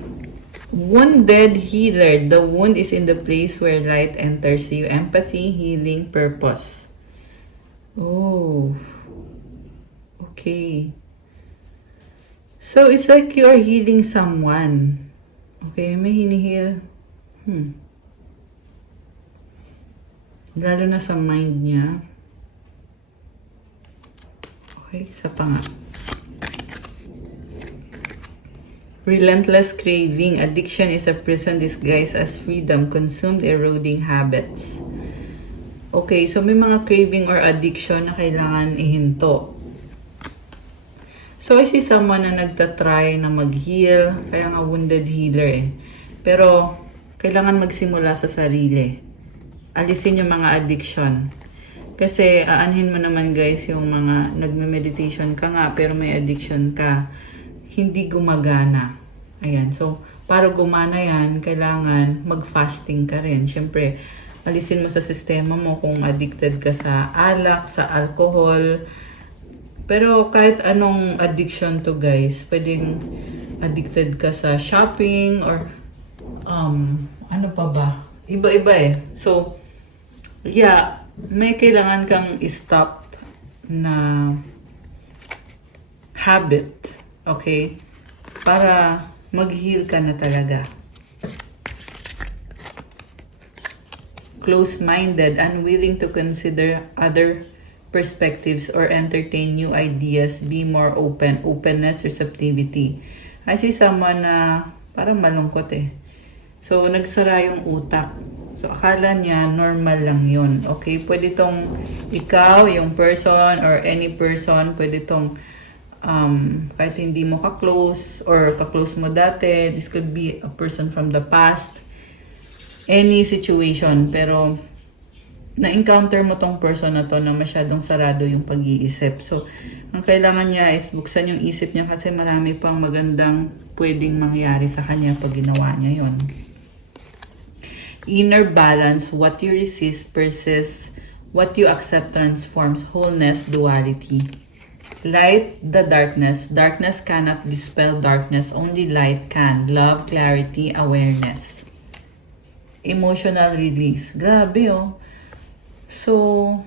Wounded healer. The wound is in the place where light enters you. Empathy, healing, purpose. Oh. Okay. So, it's like you are healing someone. Okay? May hinihil. Lalo na sa mind niya. Okay, isa pa nga. Relentless craving. Addiction is a prison disguised as freedom. Consumed, eroding habits. Okay, so may mga craving or addiction na kailangan ihinto. So, I see someone na nagtatry na mag-heal. Kaya nga wounded healer eh. Pero, kailangan magsimula sa sarili. Alisin yung mga addiction. Kasi aanhin mo naman guys yung mga nagme-meditation ka nga pero may addiction ka. Hindi gumagana. Ayan. So, para gumana yan, kailangan mag-fasting ka rin. Siyempre, alisin mo sa sistema mo kung addicted ka sa alak, sa alcohol. Pero kahit anong addiction to guys, pwedeng addicted ka sa shopping or ano pa ba? Iba-iba eh. So, yeah, may kailangan kang stop na habit, okay? Para mag-heal ka na talaga. Close-minded, unwilling to consider other perspectives or entertain new ideas, be more open, openness, receptivity. I see someone na parang malungkot eh. So, nagsara yung utak. So, akala niya normal lang yun. Okay? Pwede tong ikaw, yung person, or any person, pwede tong kahit hindi mo ka-close or ka-close mo dati. This could be a person from the past. Any situation. Pero, na-encounter mo tong person na to na masyadong sarado yung pag-iisip. So, ang kailangan niya is buksan yung isip niya kasi marami pang magandang pwedeng mangyari sa kanya pag ginawa niya yon. Inner balance, what you resist persists, what you accept transforms, wholeness, duality. Light the darkness. Darkness cannot dispel darkness, only light can. Love, clarity, awareness. Emotional release. Grabe oh. So,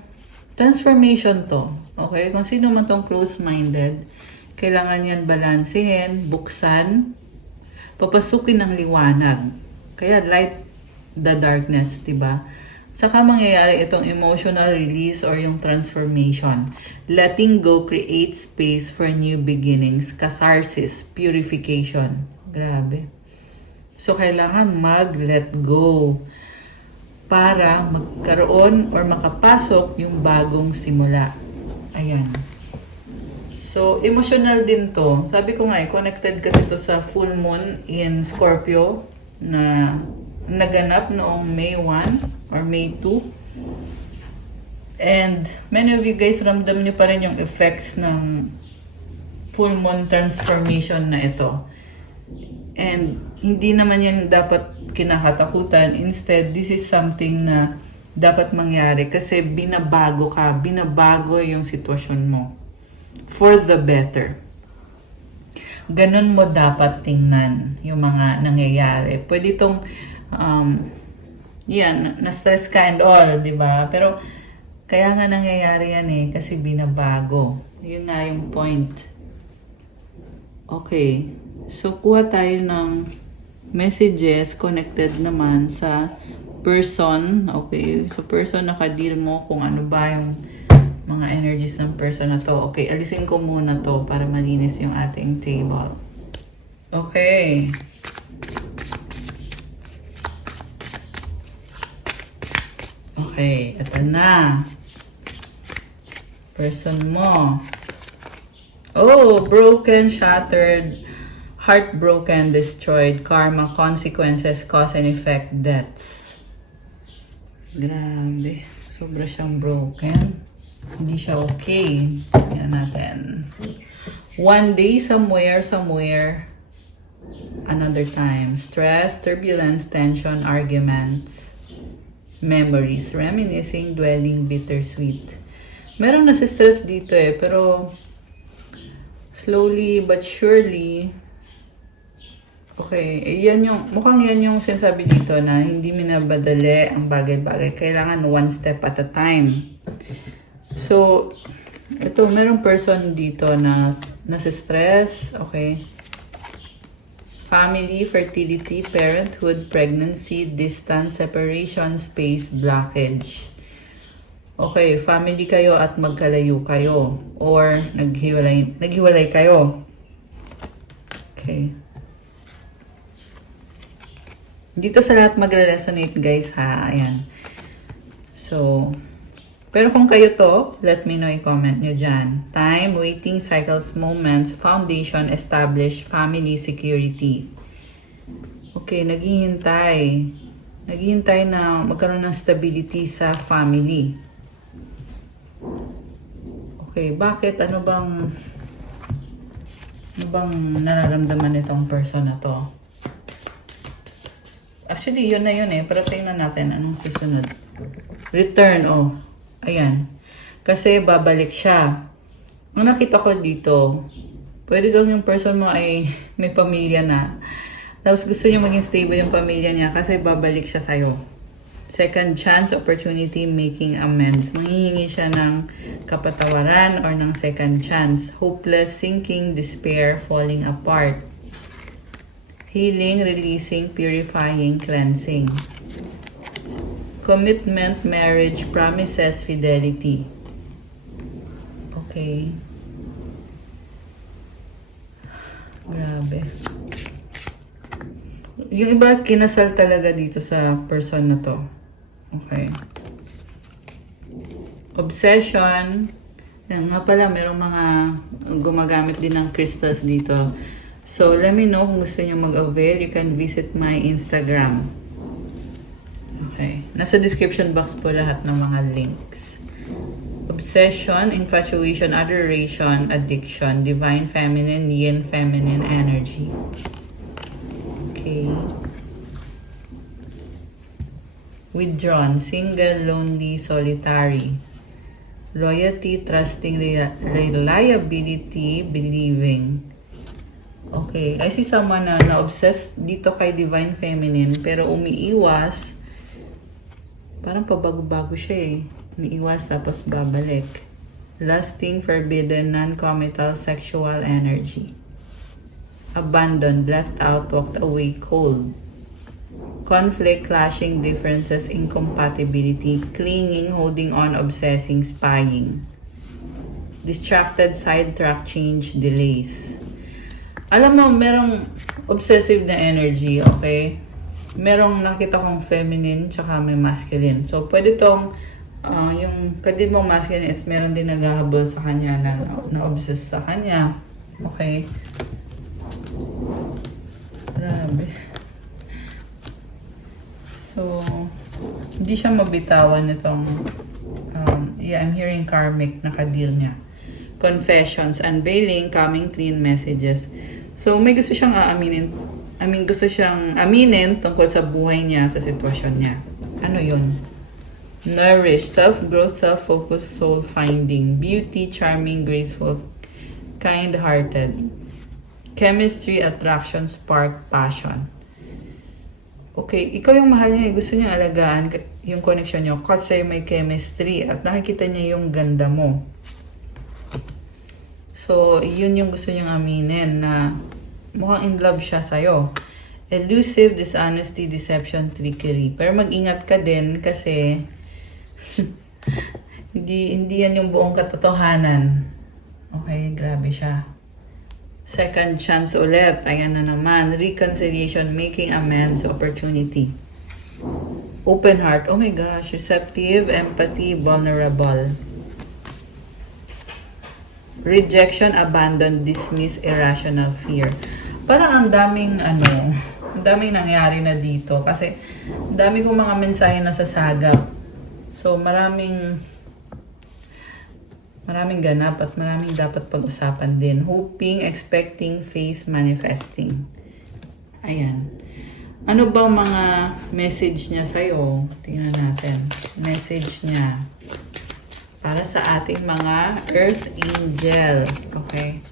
transformation to. Okay? Kung sino man tong close-minded, kailangan yan balansehin, buksan, papasukin ng liwanag. Kaya light the darkness, diba? Saka mangyayari itong emotional release or yung transformation. Letting go creates space for new beginnings, catharsis, purification. Grabe. So, kailangan mag-let go para magkaroon or makapasok yung bagong simula. Ayan. So, emotional din to. Sabi ko nga, connected kasi to sa full moon in Scorpio na naganap noong May 1 or May 2. And many of you guys, ramdam nyo pa rin yung effects ng full moon transformation na ito. And hindi naman yan dapat kinakatakutan. Instead, this is something na dapat mangyari kasi binabago ka, binabago yung sitwasyon mo for the better. Ganun mo dapat tingnan yung mga nangyayari. Pwede itong yan, na-stress ka and all, di ba? Pero kaya nga nangyayari yan eh kasi binabago. Yun nga yung point. Okay. So, kuha tayo ng messages connected naman sa person. Okay. So, person nakadeal mo kung ano ba yung mga energies ng person na to. Okay. Alisin ko muna to para malinis yung ating table. Okay. Okay. Ito na. Person mo. Oh, broken, shattered, heartbroken, destroyed, karma, consequences, cause and effect, deaths. Grabe. Sobra siyang broken. Hindi siya okay. Yan natin. One day, somewhere, another time. Stress, turbulence, tension, arguments, memories, reminiscing, dwelling, bittersweet. Meron nasi-stress dito eh, pero slowly but surely, okay, yan yung, mukhang yan yung sinasabi dito na hindi minabadali ang bagay-bagay. Kailangan one step at a time. So, ito, merong person dito na nasa-stress, okay. Family, fertility, parenthood, pregnancy, distance, separation, space, blockage. Okay, family kayo at magkalayo kayo. Or naghiwalay kayo. Okay. Dito sa lahat magre-resonate guys ha. Ayan. So, pero kung kayo to, let me know, i-comment nyo dyan. Time, waiting, cycles, moments, foundation, establish, family, security. Okay, naghihintay. Naghihintay na magkaroon ng stability sa family. Okay, bakit? Ano bang Ano bang nararamdaman nitong person na to? Actually, yun na yun eh. Pero tingnan natin anong susunod. Return, oh. Ayan. Kasi babalik siya. Ang nakita ko dito, pwede daw yung person mo ay may pamilya na. Tapos gusto niya maging stable yung pamilya niya kasi babalik siya sa'yo. Second chance, opportunity, making amends. Manghihingi siya ng kapatawaran or ng second chance. Hopeless, sinking, despair, falling apart. Healing, releasing, purifying, cleansing. Commitment, marriage, promises, fidelity. Okay. Grabe. Yung iba, kinasal talaga dito sa person na to. Okay. Obsession. Yan nga pala, merong mga gumagamit din ng crystals dito. So, let me know kung gusto nyo mag-avail. You can visit my Instagram. Okay. Nasa description box po lahat ng mga links. Obsession, infatuation, adoration, addiction, divine feminine, yin feminine energy. Okay. Withdrawn, single, lonely, solitary. Loyalty, trusting, reliability, believing. Okay. I see someone na na-obsessed dito kay divine feminine pero umiiwas. Parang pabago-bago siya eh. Umiiwas tapos babalik. Lusting, forbidden, non-committal, sexual energy. Abandoned, left out, walked away, cold. Conflict, clashing, differences, incompatibility, clinging, holding on, obsessing, spying. Distracted, sidetrack, change, delays. Alam mo, merong obsessive na energy, okay? Merong nakita kong feminine, tsaka may masculine. So, pwede tong, yung kadid mong masculine is meron din naghahabol sa kanya na-obsess sa kanya. Okay? Grabe. So, hindi siya mabitawan itong, yeah, I'm hearing karmic na kadeal niya. Confessions, unveiling, coming clean messages. So, may gusto siyang gusto siyang aminin tungkol sa buhay niya, sa sitwasyon niya. Ano yun? Nourish, self-growth, self-focus, soul-finding, beauty, charming, graceful, kind-hearted. Chemistry, attraction, spark, passion. Okay, ikaw yung mahal niya, gusto niya alagaan yung connection niyo kasi may chemistry at nakikita niya yung ganda mo. So, yun yung gusto niyang aminin na mukhang in love siya sa'yo. Elusive, dishonesty, deception, trickery. Pero mag-ingat ka din kasi hindi yan yung buong katotohanan. Okay, grabe siya. Second chance ulit. Ayan na naman. Reconciliation, making amends, opportunity. Open heart. Oh my gosh. Receptive, empathy, vulnerable. Rejection, abandon, dismiss, irrational fear. Parang ang daming nangyari na dito. Kasi ang dami kong mga mensahe na sasagap. So maraming ganap at maraming dapat pag-usapan din. Hoping, expecting, faith, manifesting. Ayan. Ano bang mga message niya sa'yo? Tingnan natin. Message niya. Para sa ating mga Earth Angels. Okay?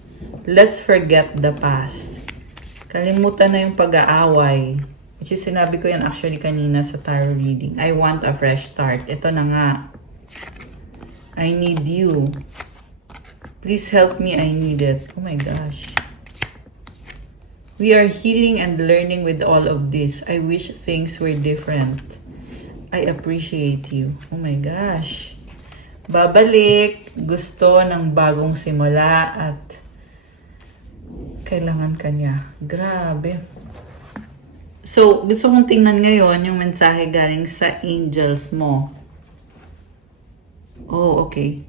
Let's forget the past. Kalimutan na yung pag-aaway. Which is sinabi ko yan actually kanina sa tarot reading. I want a fresh start. Ito na nga. I need you. Please help me, I need it. Oh my gosh. We are healing and learning with all of this. I wish things were different. I appreciate you. Oh my gosh. Babalik. Gusto ng bagong simula at kailangan kanya. Grabe. So, gusto kong tingnan ngayon yung mensahe galing sa angels mo. Oh, okay.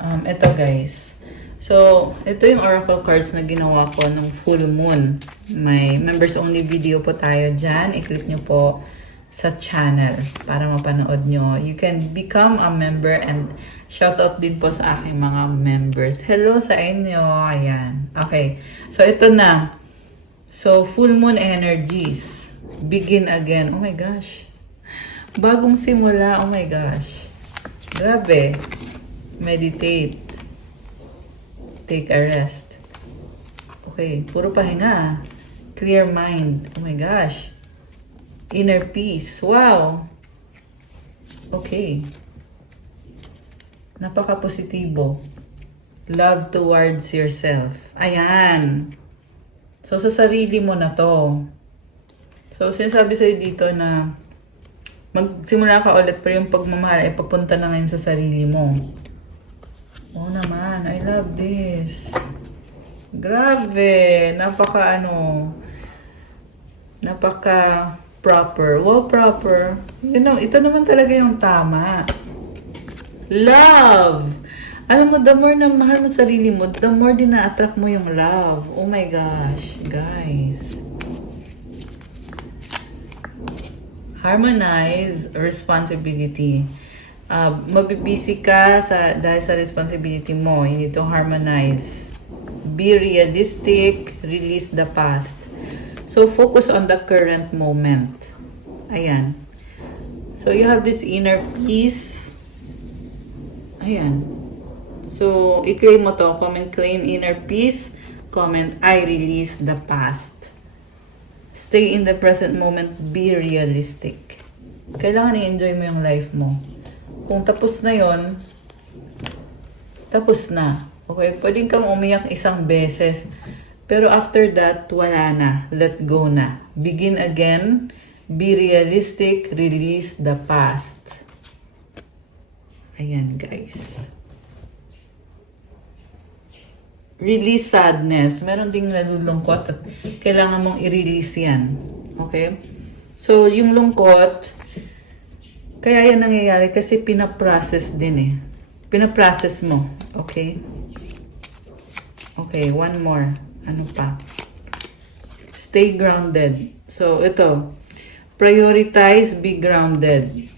Ito guys. So, ito yung oracle cards na ginawa ko ng full moon. May members only video po tayo dyan. I-click nyo po sa channel para mapanood nyo. You can become a member and Shoutout din po sa aking mga members. Hello sa inyo. Ayan. Okay. So, ito na. So, full moon energies. Begin again. Oh my gosh. Bagong simula. Oh my gosh. Grabe. Meditate. Take a rest. Okay. Puro pahinga. Clear mind. Oh my gosh. Inner peace. Wow. Okay. Napaka-positibo. Love towards yourself. Ayan. So, sa sarili mo na to. So, sinasabi sa'yo dito na magsimula ka ulit pero yung pagmamahal ay papunta na ngayon sa sarili mo. Oh naman, I love this. Grabe. Napaka proper. Wow, proper. You know, ito naman talaga yung tama. Love! Alam mo, the more na mahal mo sarili mo, the more din na-attract mo yung love. Oh my gosh, guys. Harmonize responsibility. Mabibisi ka dahil sa responsibility mo. You need to harmonize. Be realistic. Release the past. So, focus on the current moment. Ayan. So, you have this inner peace. Ayan. So, i-claim mo to. Comment, claim inner peace. Comment, I release the past. Stay in the present moment. Be realistic. Kailangan i-enjoy mo yung life mo. Kung tapos na yon, tapos na. Okay? Pwedeng kang umiyak isang beses. Pero after that, wala na. Let go na. Begin again. Be realistic. Release the past. Ayan, guys. Release sadness. Meron ding nalulungkot at kailangan mong i-release yan. Okay? So, yung lungkot, kaya yan nangyayari kasi pinaprocess din eh. Pinaprocess mo. Okay? Okay, one more. Ano pa? Stay grounded. So, ito. Prioritize, be grounded.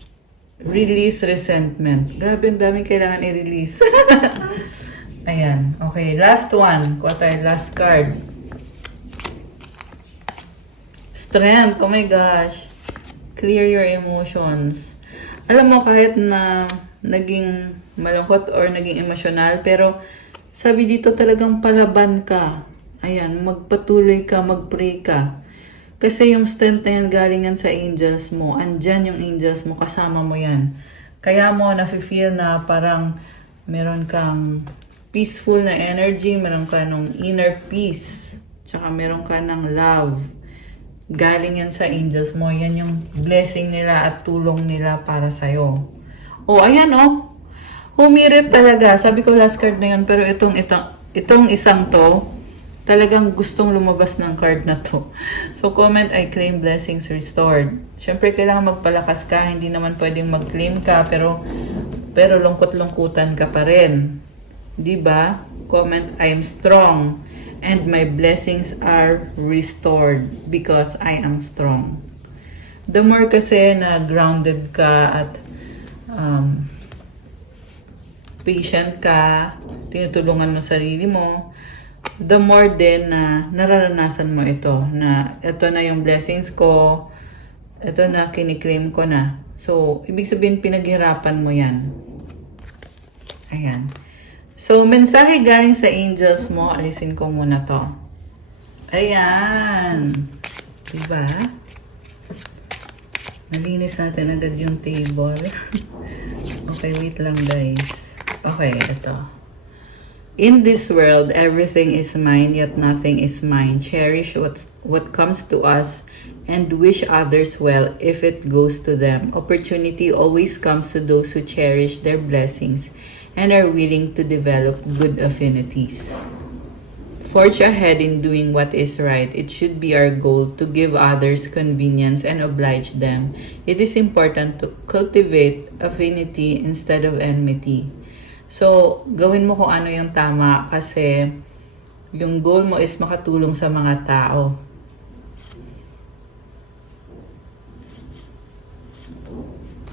Release resentment. Grabe, ang daming kailangan i-release. Ayan. Okay, last one. Kuha tayo, last card. Strength. Oh my gosh. Clear your emotions. Alam mo, kahit na naging malungkot or naging emosyonal, pero sabi dito talagang palaban ka. Ayan, magpatuloy ka, mag-pray ka. Kasi yung strength na yan galingan sa angels mo. Andyan yung angels mo, kasama mo yan. Kaya mo nafe-feel na parang meron kang peaceful na energy, meron ka ng inner peace, tsaka meron ka ng love. Galing yan sa angels mo. Yan yung blessing nila at tulong nila para sa'yo. Oh, ayan oh. Humirit talaga. Sabi ko last card na yun, pero itong isang to, talagang gustong lumabas ng card na to. So, comment, I claim blessings restored. Siyempre, kailangan magpalakas ka. Hindi naman pwedeng mag-claim ka, pero lungkot-lungkutan ka pa rin. Diba? Comment, I am strong. And my blessings are restored because I am strong. The more kasi na grounded ka at patient ka, tinutulungan mo sarili mo, the more din na nararanasan mo ito, na ito na yung blessings ko, ito na kiniklaim ko na. So, ibig sabihin pinaghirapan mo yan. Ayan. So, mensahe galing sa angels mo, alisin ko muna to. Ayan. Diba? Nalinis natin agad yung table. Okay, wait lang guys. Okay, ito. In this world, everything is mine, yet nothing is mine. Cherish what comes to us and wish others well if it goes to them. Opportunity always comes to those who cherish their blessings and are willing to develop good affinities. Forge ahead in doing what is right. It should be our goal to give others convenience and oblige them. It is important to cultivate affinity instead of enmity. So, gawin mo kung ano yung tama kasi yung goal mo is makatulong sa mga tao.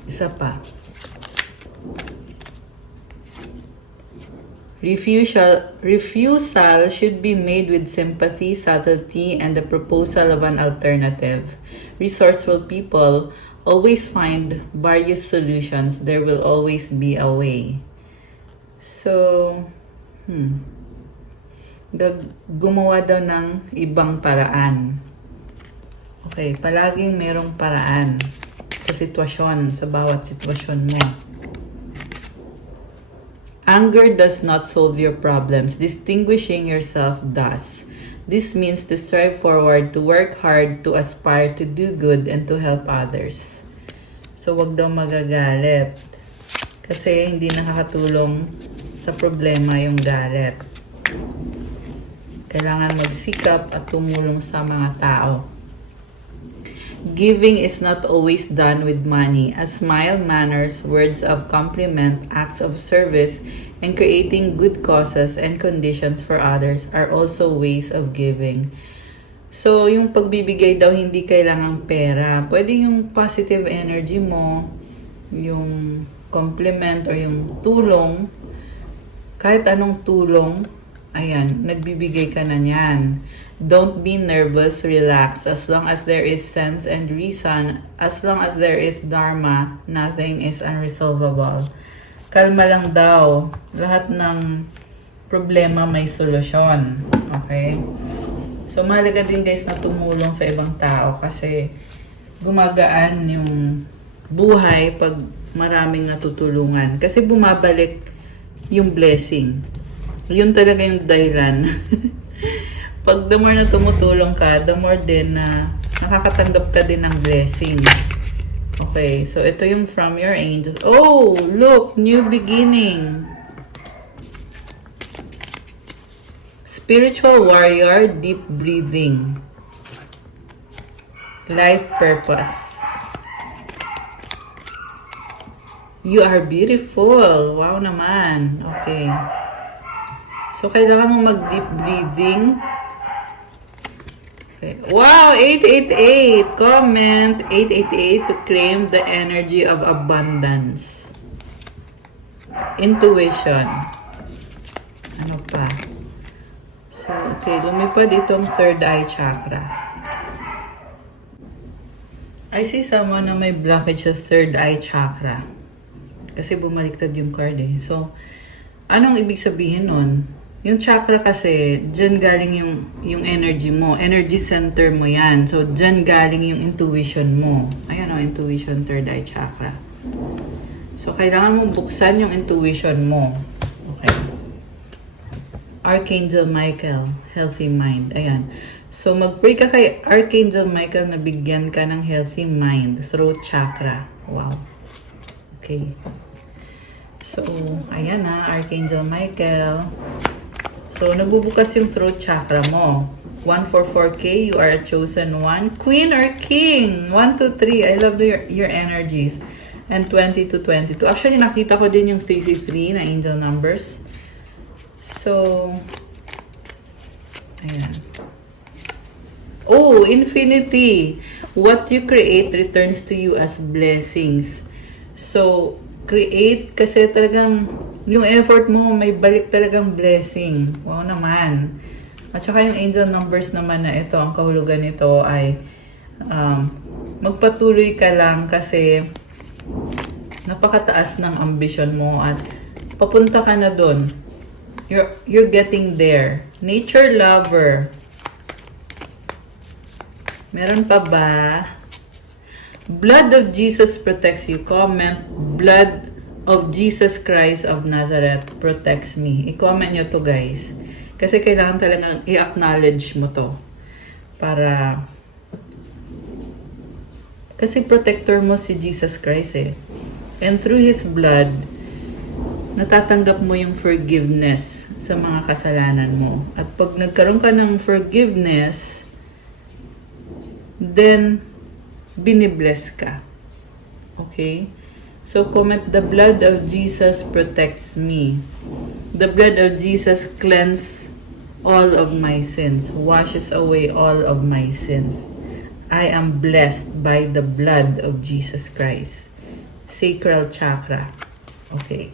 Isa pa. Refusal should be made with sympathy, subtlety, and the proposal of an alternative. Resourceful people always find various solutions. There will always be a way. So, gumawa daw ng ibang paraan. Okay, palaging merong paraan sa sitwasyon, sa bawat sitwasyon mo. Anger does not solve your problems. Distinguishing yourself does. This means to strive forward, to work hard, to aspire to do good, and to help others. So, wag daw magagalit. Kasi hindi nakakatulong sa problema yung galit. Kailangan magsikap at tumulong sa mga tao. Giving is not always done with money. A smile, manners, words of compliment, acts of service, and creating good causes and conditions for others are also ways of giving. So, yung pagbibigay daw hindi kailangang pera. Pwede yung positive energy mo, yung compliment or yung tulong, kahit anong tulong, ayan, nagbibigay ka na niyan. Don't be nervous, relax. As long as there is sense and reason, as long as there is dharma, nothing is unresolvable. Kalma lang daw. Lahat ng problema may solusyon. Okay? So, mahalaga din guys na tumulong sa ibang tao kasi gumagaan yung buhay pag maraming natutulungan. Kasi bumabalik yung blessing. Yun talaga yung dahilan. Pag the more na tumutulong ka, the more din na nakakatanggap ka din ng blessing. Okay, so ito yung from your angels. Oh, look, new beginning. Spiritual warrior, deep breathing. Life purpose. You are beautiful. Wow naman. Okay. So, kailangan mo mag-deep breathing. Okay. Wow! 888! Comment 888 to claim the energy of abundance. Intuition. Ano pa? So, okay. Lumipad itong third eye chakra. I see someone na may blockage sa third eye chakra. Kasi bumaliktad yung card eh. So, anong ibig sabihin nun? Yung chakra kasi, dyan galing yung energy mo. Energy center mo yan. So, dyan galing yung intuition mo. Ayan o, intuition, third eye chakra. So, kailangan mong buksan yung intuition mo. Okay. Archangel Michael, healthy mind. Ayan. So, mag-pray ka kay Archangel Michael na bigyan ka ng healthy mind. Throat chakra. Wow. Okay. So, ayan na, Archangel Michael. So, nagbubukas yung throat chakra mo. 144K, you are a chosen one. Queen or king? 1, 2, 3. I love your energies. And 20 to 22. Actually, nakita ko din yung 33 na angel numbers. So, ayan. Oh, infinity. What you create returns to you as blessings. So, create kasi talagang yung effort mo, may balik talagang blessing. Wow naman. At saka yung angel numbers naman na ito, ang kahulugan nito ay magpatuloy ka lang kasi napakataas ng ambition mo at papunta ka na doon. You're getting there. Nature lover. Meron pa ba? Blood of Jesus protects you. Comment, blood of Jesus Christ of Nazareth protects me. I-comment nyo to guys. Kasi kailangan talagang i-acknowledge mo to. Para kasi protector mo si Jesus Christ eh. And through His blood, natatanggap mo yung forgiveness sa mga kasalanan mo. At pag nagkaroon ka ng forgiveness, then binibless ka. Okay? So, comment, the blood of Jesus protects me. The blood of Jesus cleanses all of my sins, washes away all of my sins. I am blessed by the blood of Jesus Christ. Sacral chakra. Okay.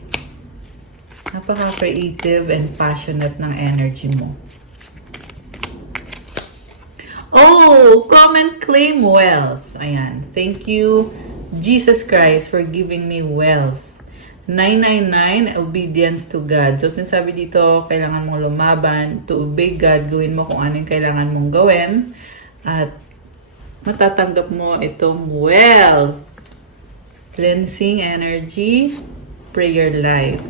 Napaka-creative and passionate ng energy mo. Oh, comment claim wealth. Ayan. Thank you, Jesus Christ, for giving me wealth. 999, obedience to God. So, sinasabi dito, kailangan mong lumaban to obey God. Gawin mo kung ano yung kailangan mong gawin. At matatanggap mo itong wealth. Cleansing energy, prayer life.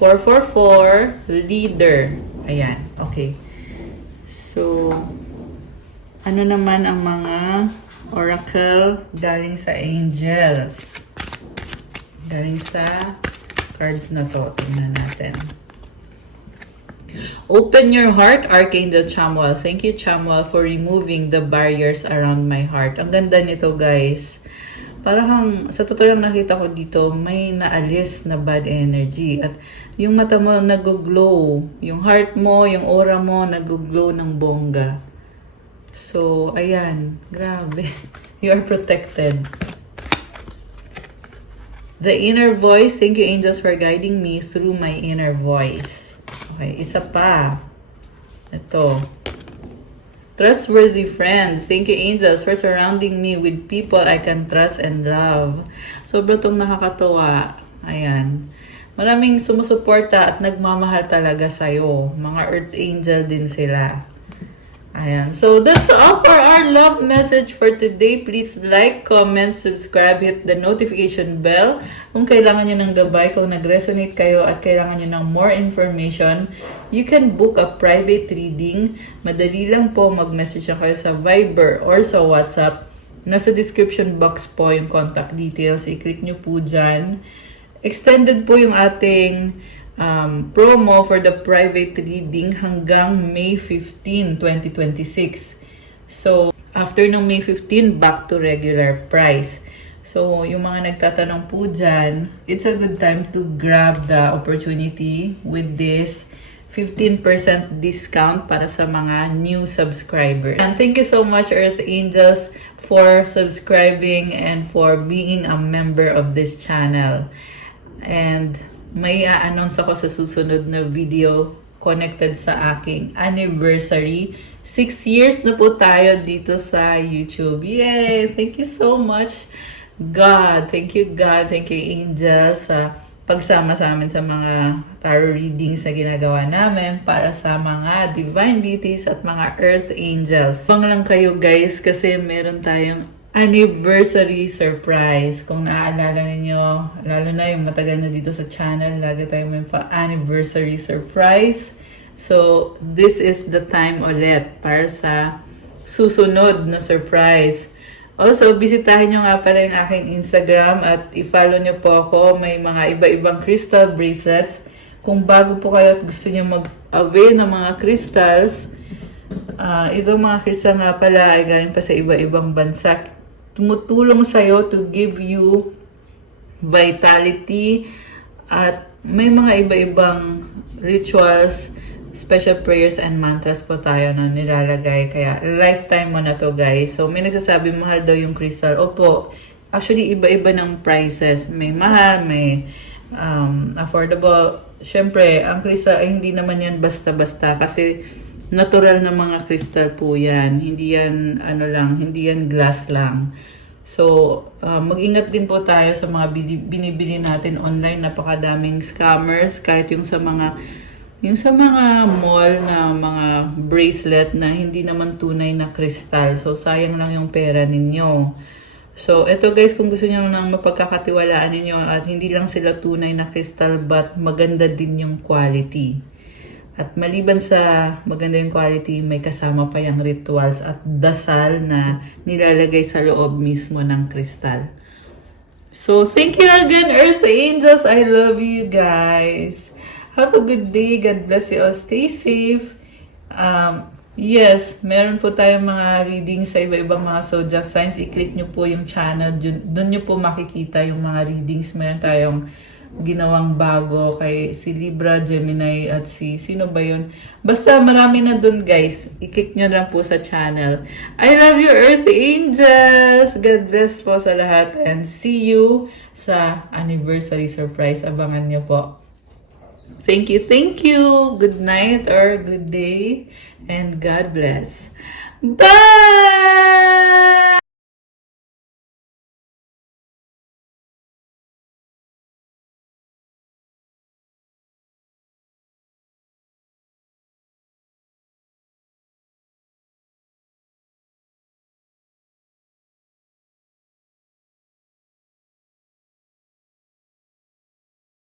444, leader. Ayan, okay. So, ano naman ang mga oracle galing sa angels? Galing sa cards na to. Tingnan natin. Open your heart, Archangel Chamuel. Thank you, Chamuel, for removing the barriers around my heart. Ang ganda nito, guys. Parang, sa totoo lang nakita ko dito, may naalis na bad energy. At yung mata mo nag-glow. Yung heart mo, yung aura mo, nag-glow ng bongga. So, ayan. Grabe. You are protected. The inner voice. Thank you, angels, for guiding me through my inner voice. Okay, isa pa. Ito. Trustworthy friends. Thank you, angels, for surrounding me with people I can trust and love. Sobrang itong nakakatawa. Ayan. Maraming sumusuporta at nagmamahal talaga sa'yo. Mga earth angel din sila. Ayan. So, that's all for our love message for today. Please like, comment, subscribe, hit the notification bell. Kung kailangan nyo ng gabay, kung nag-resonate kayo at kailangan nyo ng more information, you can book a private reading. Madali lang po mag-message kayo sa Viber or sa WhatsApp. Nasa description box po yung contact details. I-click nyo po dyan. Extended po yung ating promo for the private reading hanggang May 15, 2026. So, after ng May 15, back to regular price. So, yung mga nagtatanong po dyan, it's a good time to grab the opportunity with this 15% discount para sa mga new subscribers. And thank you so much, Earth Angels, for subscribing and for being a member of this channel. And may a-announce ako sa susunod na video connected sa aking anniversary. 6 years na po tayo dito sa YouTube. Yay! Thank you so much, God. Thank you, God. Thank you, angels, sa pagsama sa amin sa mga tarot readings na ginagawa namin para sa mga divine beauties at mga earth angels. Bang lang kayo, guys, kasi meron tayong anniversary surprise. Kung naaalala ninyo, lalo na yung matagal na dito sa channel, lagi tayong may anniversary surprise. So, this is the time ulit para sa susunod na surprise. Also, bisitahin nyo nga pala yung aking Instagram at i-follow nyo po ako. May mga iba-ibang crystal bracelets. Kung bago po kayo at gusto nyo mag-avail ng mga crystals, itong mga crystal nga pala ay galing pa sa iba-ibang bansa. Tumutulong sa'yo to give you vitality at may mga iba-ibang rituals, special prayers and mantras po tayo na nilalagay. Kaya lifetime mo na to, guys. So may nagsasabi mahal daw yung crystal. Opo, actually iba-iba ng prices. May mahal, may affordable. Syempre, ang crystal ay hindi naman yan basta-basta kasi natural na mga crystal po yan. Hindi yan, hindi yan glass lang. So, mag-ingat din po tayo sa mga binibili natin online. Napakadaming scammers. Kahit yung sa mga mall na mga bracelet na hindi naman tunay na crystal. So, sayang lang yung pera ninyo. So, eto guys, kung gusto niyo nang mapagkakatiwalaan ninyo at hindi lang sila tunay na crystal but maganda din yung quality. At maliban sa maganda yung quality, may kasama pa yung rituals at dasal na nilalagay sa loob mismo ng kristal. So, thank you again, Earth Angels. I love you guys. Have a good day. God bless you all. Stay safe. Yes, meron po tayong mga readings sa iba-ibang mga zodiac signs. I-click nyo po yung channel. Doon nyo po makikita yung mga readings. Meron tayong ginawang bago kay si Libra, Gemini at si sino ba yun? Basta marami na dun guys. I-click nyo lang po sa channel. I love you Earth Angels! God bless po sa lahat and see you sa anniversary surprise. Abangan nyo po. Thank you, thank you. Good night or good day and God bless. Bye!